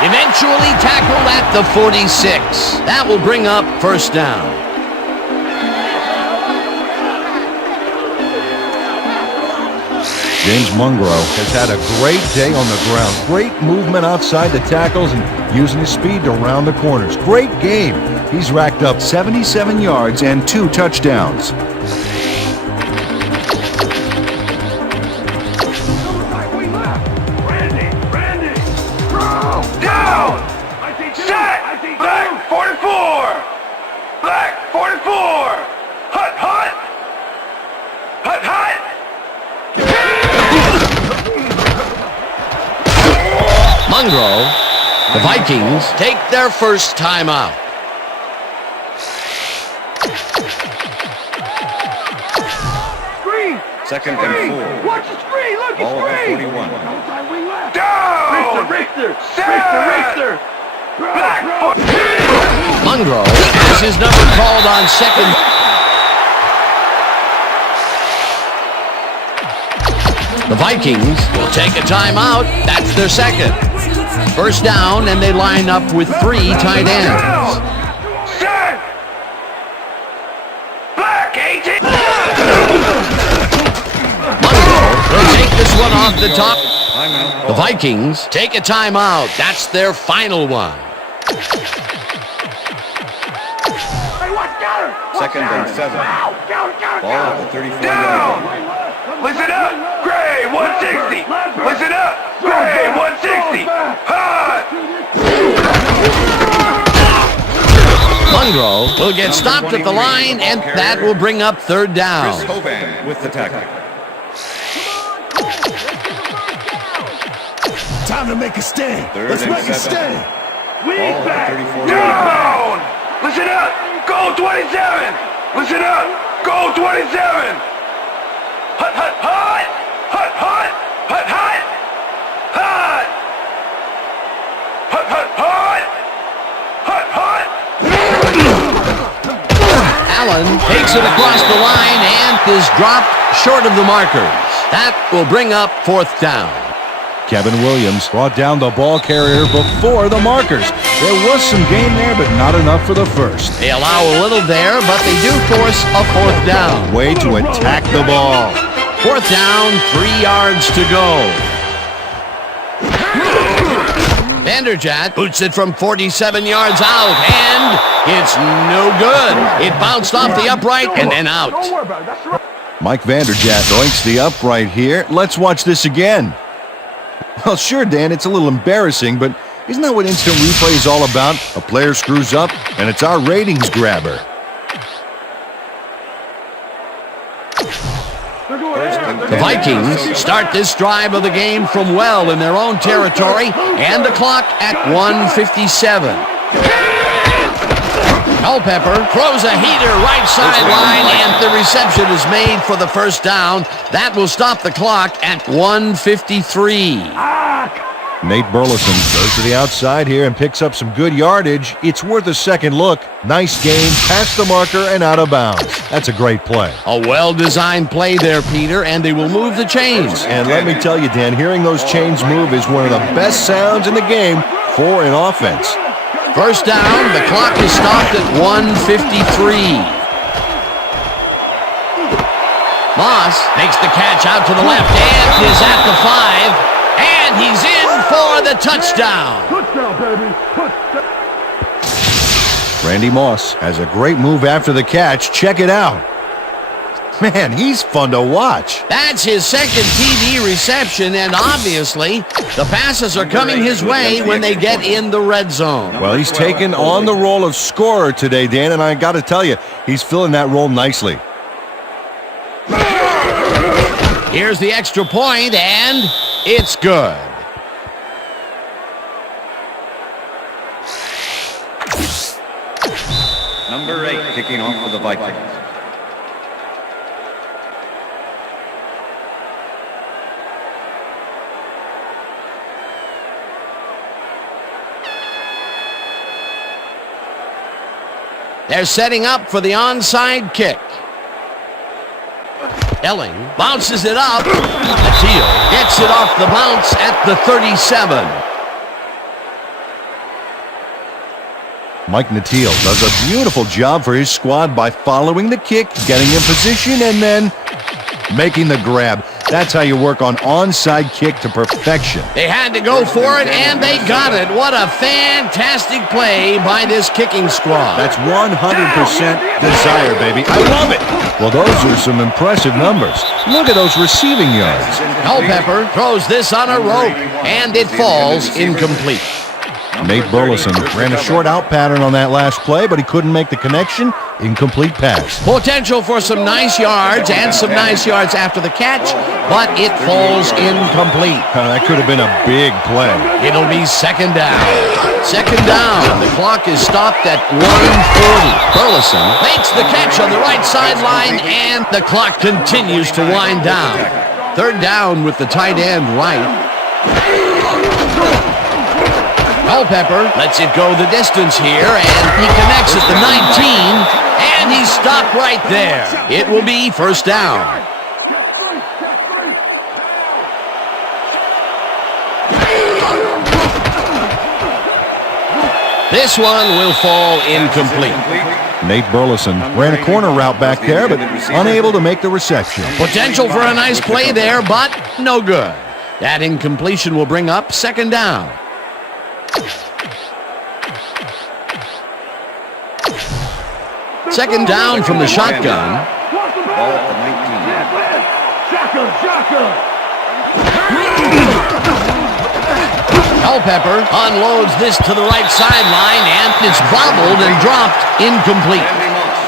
Eventually tackled at the 46. That will bring up first down. James Mungro has had a great day on the ground. Great movement outside the tackles and using his speed to round the corners. Great game. He's racked up 77 yards and 2 touchdowns. Down! Set! Back! Monroe. The Vikings take their first timeout. Second and 4. Watch the screen. Look, it's Ball at the screen. 41. Down. Richter. Black. Monroe has his number called on second. The Vikings will take a timeout. That's their second. First down, and they line up with 3 tight ends. Set. Black 18. Monroe will take this one off the top. Timeout. The Vikings take a timeout. That's their final one. Second and 7. Ball at the 34-yard Down. line. Listen up. Gray 160. Listen up. Gray 160. Hot. Monroe will get stopped at the line, and that will bring up third down. Chris Hoban with the tackle. Time to make a stand. Let's and make a 7. stand. We Ball at back. the 34-yard line. Down. Listen up. Go 27. Listen up. Go 27. Hot, hot, hot. Hot, hot. Hot, hot. Hot. Hot, hot, hot. Hot, hot. Allen takes it across the line and is dropped short of the markers. That will bring up fourth down. Kevin Williams brought down the ball carrier before the markers. There was some gain there, but not enough for the first. They allow a little there, but they do force a fourth down. Way to attack the ball. Fourth down, 3 yards to go. Vanderjagt boots it from 47 yards out, and it's no good. It bounced off the upright and then out. Mike Vanderjagt oinks the upright here. Let's watch this again. Well, sure, Dan, it's a little embarrassing, but isn't that what instant replay is all about? A player screws up, and it's our ratings grabber. The Vikings start this drive of the game from well in their own territory, and the clock at 1:57. Culpepper throws a heater right sideline, and the reception is made for the first down. That will stop the clock at 1:53. Nate Burleson goes to the outside here and picks up some good yardage. It's worth a second look. Nice gain, past the marker and out of bounds. That's a great play. A well-designed play there, Peter, and they will move the chains. And let me tell you, Dan, hearing those chains move is one of the best sounds in the game for an offense. First down, the clock is stopped at 1:53. Moss makes the catch out to the left and is at the 5, and he's in for the touchdown. Touchdown, baby. Touchdown. Randy Moss has a great move after the catch. Check it out. Man, he's fun to watch. That's his second TD reception, and obviously, the passes are coming his way when they get in the red zone. Well, he's taken on the role of scorer today, Dan, and I got to tell you, he's filling that role nicely. Here's the extra point, and it's good. Number 8 kicking off for the Vikings. They're setting up for the onside kick. Elling bounces it up. Natil gets it off the bounce at the 37. Mike Natil does a beautiful job for his squad by following the kick, getting in position, and then making the grab. That's how you work on onside kick to perfection. They had to go for it, and they got it. What a fantastic play by this kicking squad. That's 100% desire, baby. I love it. Well, those are some impressive numbers. Look at those receiving yards. Culpepper throws this on a rope, and it falls incomplete. Nate Burleson ran a short out pattern on that last play, but he couldn't make the connection. Incomplete pass. Potential for some nice yards and some nice yards after the catch, but it falls incomplete. That could have been a big play. It'll be second down. Second down. The clock is stopped at 1:40. Burleson makes the catch on the right sideline, and the clock continues to wind down. Third down with the tight end right. Culpepper lets it go the distance here, and he connects at the 19, and he's stopped right there. It will be first down. This one will fall incomplete. Nate Burleson ran a corner route back there, but unable to make the reception. Potential for a nice play there, but no good. That incompletion will bring up second down. Second down from the shotgun. Ball at the 19. Culpepper unloads this to the right sideline, and it's bobbled and dropped incomplete.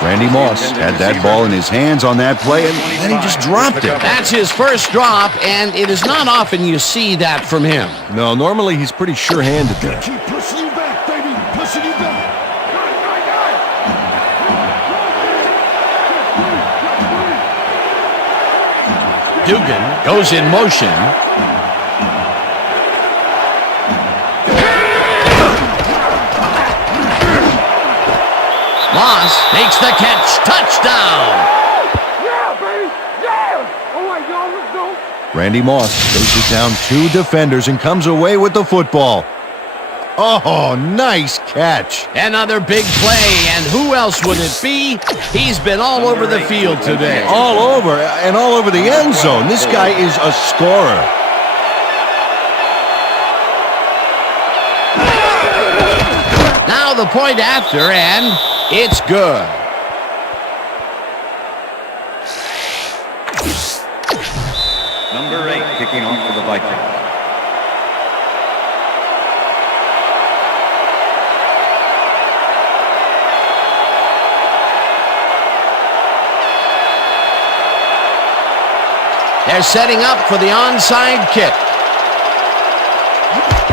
Randy Moss had that ball in his hands on that play, and then he just dropped it. That's his first drop, and it is not often you see that from him. No, normally he's pretty sure-handed there. Keep pushing you back, baby. Pushing you back. Dugan goes in motion. Moss makes the catch. Touchdown! Yeah, baby! Yeah! All right, y'all, let's go. Randy Moss faces down two defenders and comes away with the football. Oh, nice catch. Another big play, and who else would it be? He's been all over the field today. All over, and all over the end zone. This guy is a scorer. Now the point after, and it's good. Number 8 kicking off for the Vikings. They're setting up for the onside kick.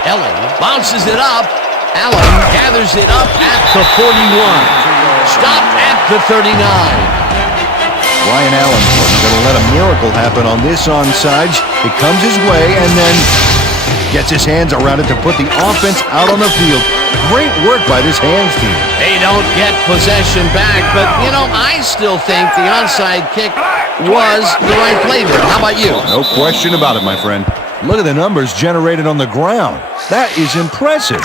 Ellen bounces it up. Allen gathers it up at the 41. Stopped at the 39. Ryan Allen wasn't going to let a miracle happen on this onside. It comes his way and then gets his hands around it to put the offense out on the field. Great work by this hands team. They don't get possession back, but, you know, I still think the onside kick was the right play there. How about you? No question about it, my friend. Look at the numbers generated on the ground. That is impressive.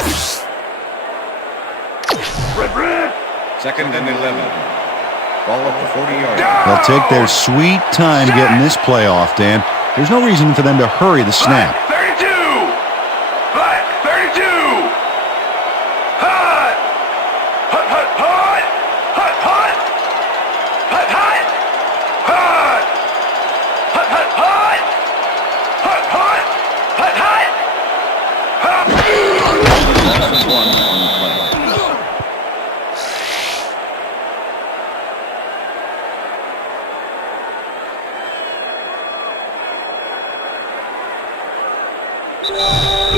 Second and 11. Ball at the 40-yard line. They'll take their sweet time getting this play off, Dan. There's no reason for them to hurry the snap. 32! Black 32! Hot! Hot, hot, hot! Hot, hot! Hot, hot! Hot! Hot, hot, hot! Hot, hot! Hot, hot! Loss of 1 on the play.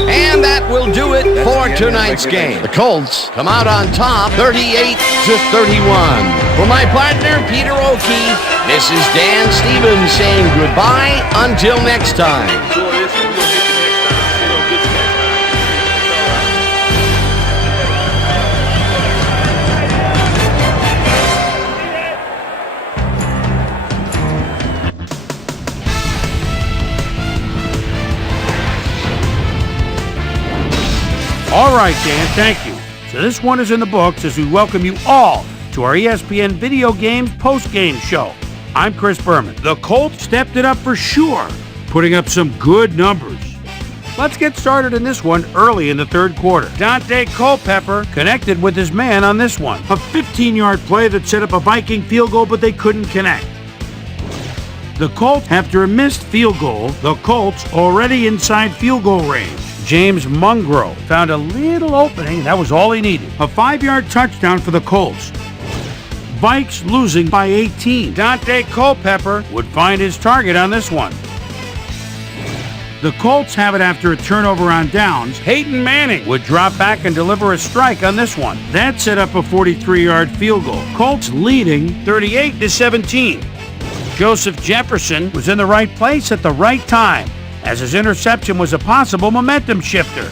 And that will do it for tonight's game. The Colts come out on top, 38-31. For my partner, Peter O'Keefe, this is Dan Stevens saying goodbye until next time. All right, Dan, thank you. So this one is in the books as we welcome you all to our ESPN Video Games post-game show. I'm Chris Berman. The Colts stepped it up for sure, putting up some good numbers. Let's get started in this one early in the third quarter. Dante Culpepper connected with his man on this one. A 15-yard play that set up a Viking field goal, but they couldn't connect. The Colts, after a missed field goal, the Colts already inside field goal range. James Mungro found a little opening. That was all he needed. A 5-yard touchdown for the Colts. Vikes losing by 18. Dante Culpepper would find his target on this one. The Colts have it after a turnover on downs. Peyton Manning would drop back and deliver a strike on this one. That set up a 43-yard field goal. Colts leading 38-17. Joseph Jefferson was in the right place at the right time, as his interception was a possible momentum shifter.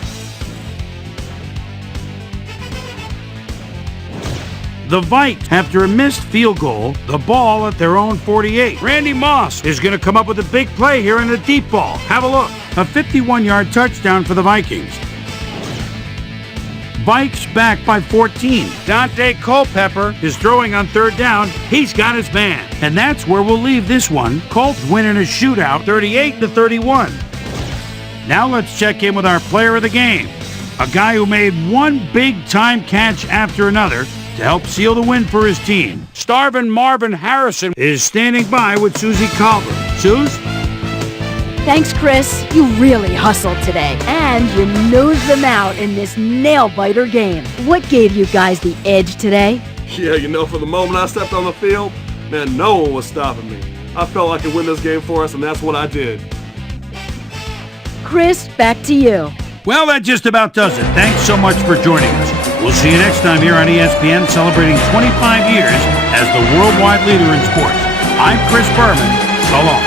The Vikes, after a missed field goal, the ball at their own 48. Randy Moss is going to come up with a big play here in the deep ball. Have a look. A 51-yard touchdown for the Vikings. Vikes back by 14. Dante Culpepper is throwing on third down. He's got his man. And that's where we'll leave this one. Colts win in a shootout, 38-31. Now let's check in with our player of the game. A guy who made one big-time catch after another to help seal the win for his team. Starvin' Marvin Harrison is standing by with Susie Calver. Suze? Thanks, Chris. You really hustled today, and you nosed them out in this nail-biter game. What gave you guys the edge today? Yeah, for the moment I stepped on the field, man, no one was stopping me. I felt I could win this game for us, and that's what I did. Chris, back to you. Well, that just about does it. Thanks so much for joining us. We'll see you next time here on ESPN, celebrating 25 years as the worldwide leader in sports. I'm Chris Berman. So long.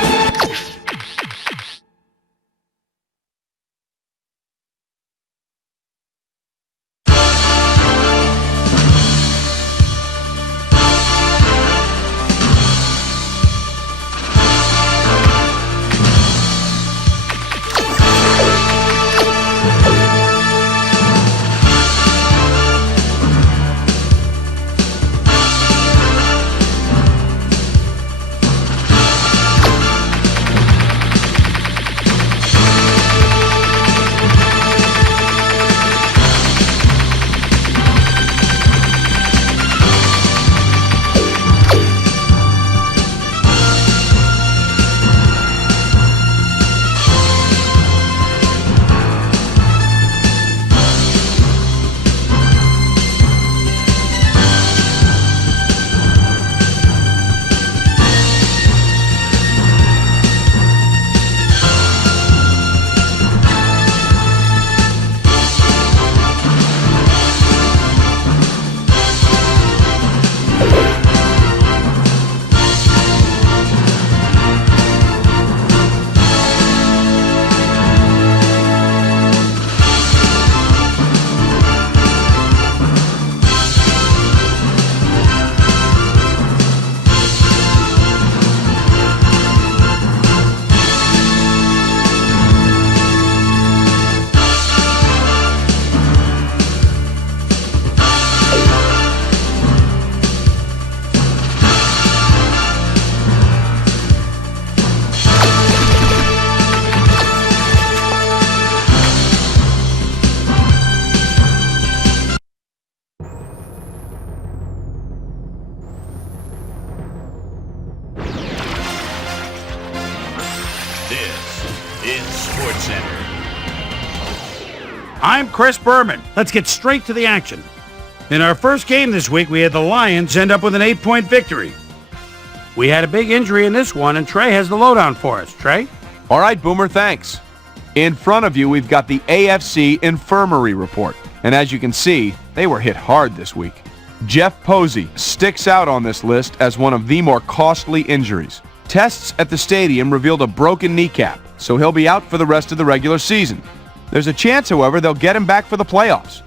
I'm Chris Berman. Let's get straight to the action. In our first game this week, we had the Lions end up with an 8-point victory. We had a big injury in this one, and Trey has the lowdown for us. Trey? All right, Boomer, thanks. In front of you, we've got the AFC Infirmary Report. And as you can see, they were hit hard this week. Jeff Posey sticks out on this list as one of the more costly injuries. Tests at the stadium revealed a broken kneecap, so he'll be out for the rest of the regular season. There's a chance, however, they'll get him back for the playoffs.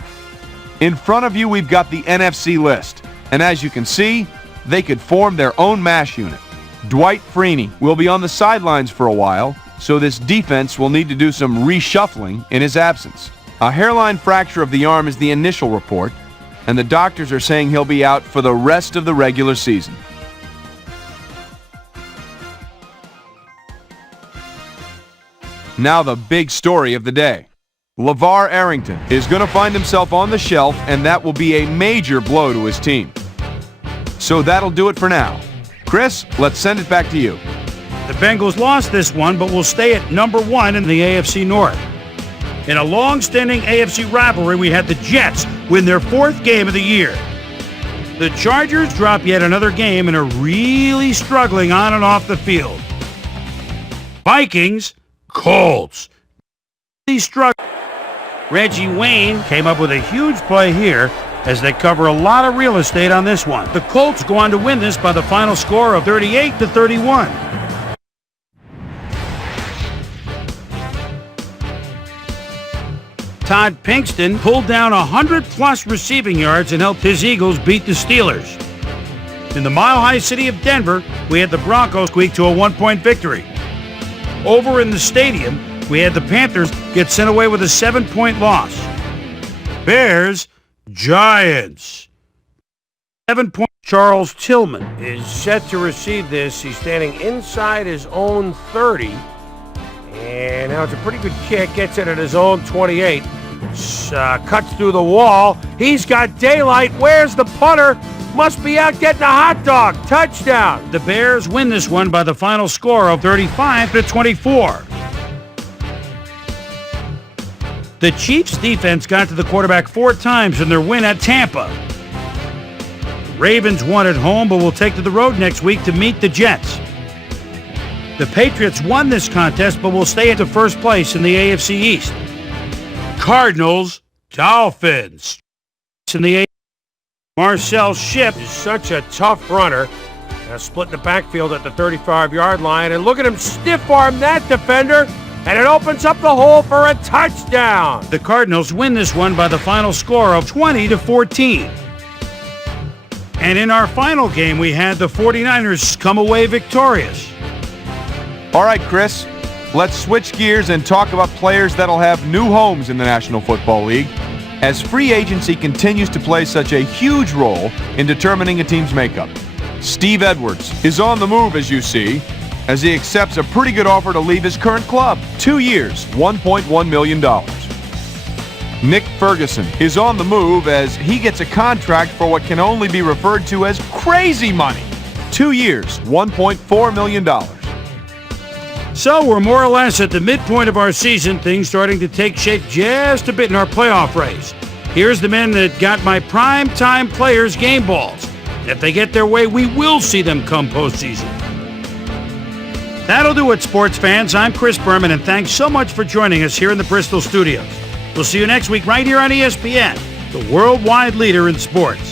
In front of you, we've got the NFC list. And as you can see, they could form their own MASH unit. Dwight Freeney will be on the sidelines for a while, so this defense will need to do some reshuffling in his absence. A hairline fracture of the arm is the initial report, and the doctors are saying he'll be out for the rest of the regular season. Now the big story of the day. LeVar Arrington is going to find himself on the shelf, and that will be a major blow to his team. So that'll do it for now. Chris, let's send it back to you. The Bengals lost this one, but will stay at number 1 in the AFC North. In a long-standing AFC rivalry, we had the Jets win their 4th game of the year. The Chargers drop yet another game and are really struggling on and off the field. Vikings, Colts. Reggie Wayne came up with a huge play here as they cover a lot of real estate on this one. The Colts go on to win this by the final score of 38-31. Todd Pinkston pulled down 100-plus receiving yards and helped his Eagles beat the Steelers. In the mile-high city of Denver, we had the Broncos squeak to a one-point victory. Over in the stadium, we had the Panthers get sent away with a 7-point loss. Bears, Giants. 7-point. Charles Tillman is set to receive this. He's standing inside his own 30. And now it's a pretty good kick. Gets it at his own 28. Cuts through the wall. He's got daylight. Where's the punter? Must be out getting a hot dog. Touchdown. The Bears win this one by the final score of 35-24. The Chiefs' defense got to the quarterback 4 times in their win at Tampa. The Ravens won at home, but will take to the road next week to meet the Jets. The Patriots won this contest, but will stay into first place in the AFC East. Cardinals, Dolphins. In the AFC, Marcel Shipp is such a tough runner. Split in the backfield at the 35-yard line, and look at him stiff-arm that defender, and it opens up the hole for a touchdown. The Cardinals win this one by the final score of 20-14. And in our final game, we had the 49ers come away victorious. All right, Chris, let's switch gears and talk about players that'll have new homes in the National Football League, as free agency continues to play such a huge role in determining a team's makeup. Steve Edwards is on the move, as you see, as he accepts a pretty good offer to leave his current club. 2 years, $1.1 million. Nick Ferguson is on the move as he gets a contract for what can only be referred to as crazy money. 2 years, $1.4 million. So we're more or less at the midpoint of our season, things starting to take shape just a bit in our playoff race. Here's the men that got my prime-time players game balls. If they get their way, we will see them come postseason. That'll do it, sports fans. I'm Chris Berman, and thanks so much for joining us here in the Bristol studios. We'll see you next week right here on ESPN, the worldwide leader in sports.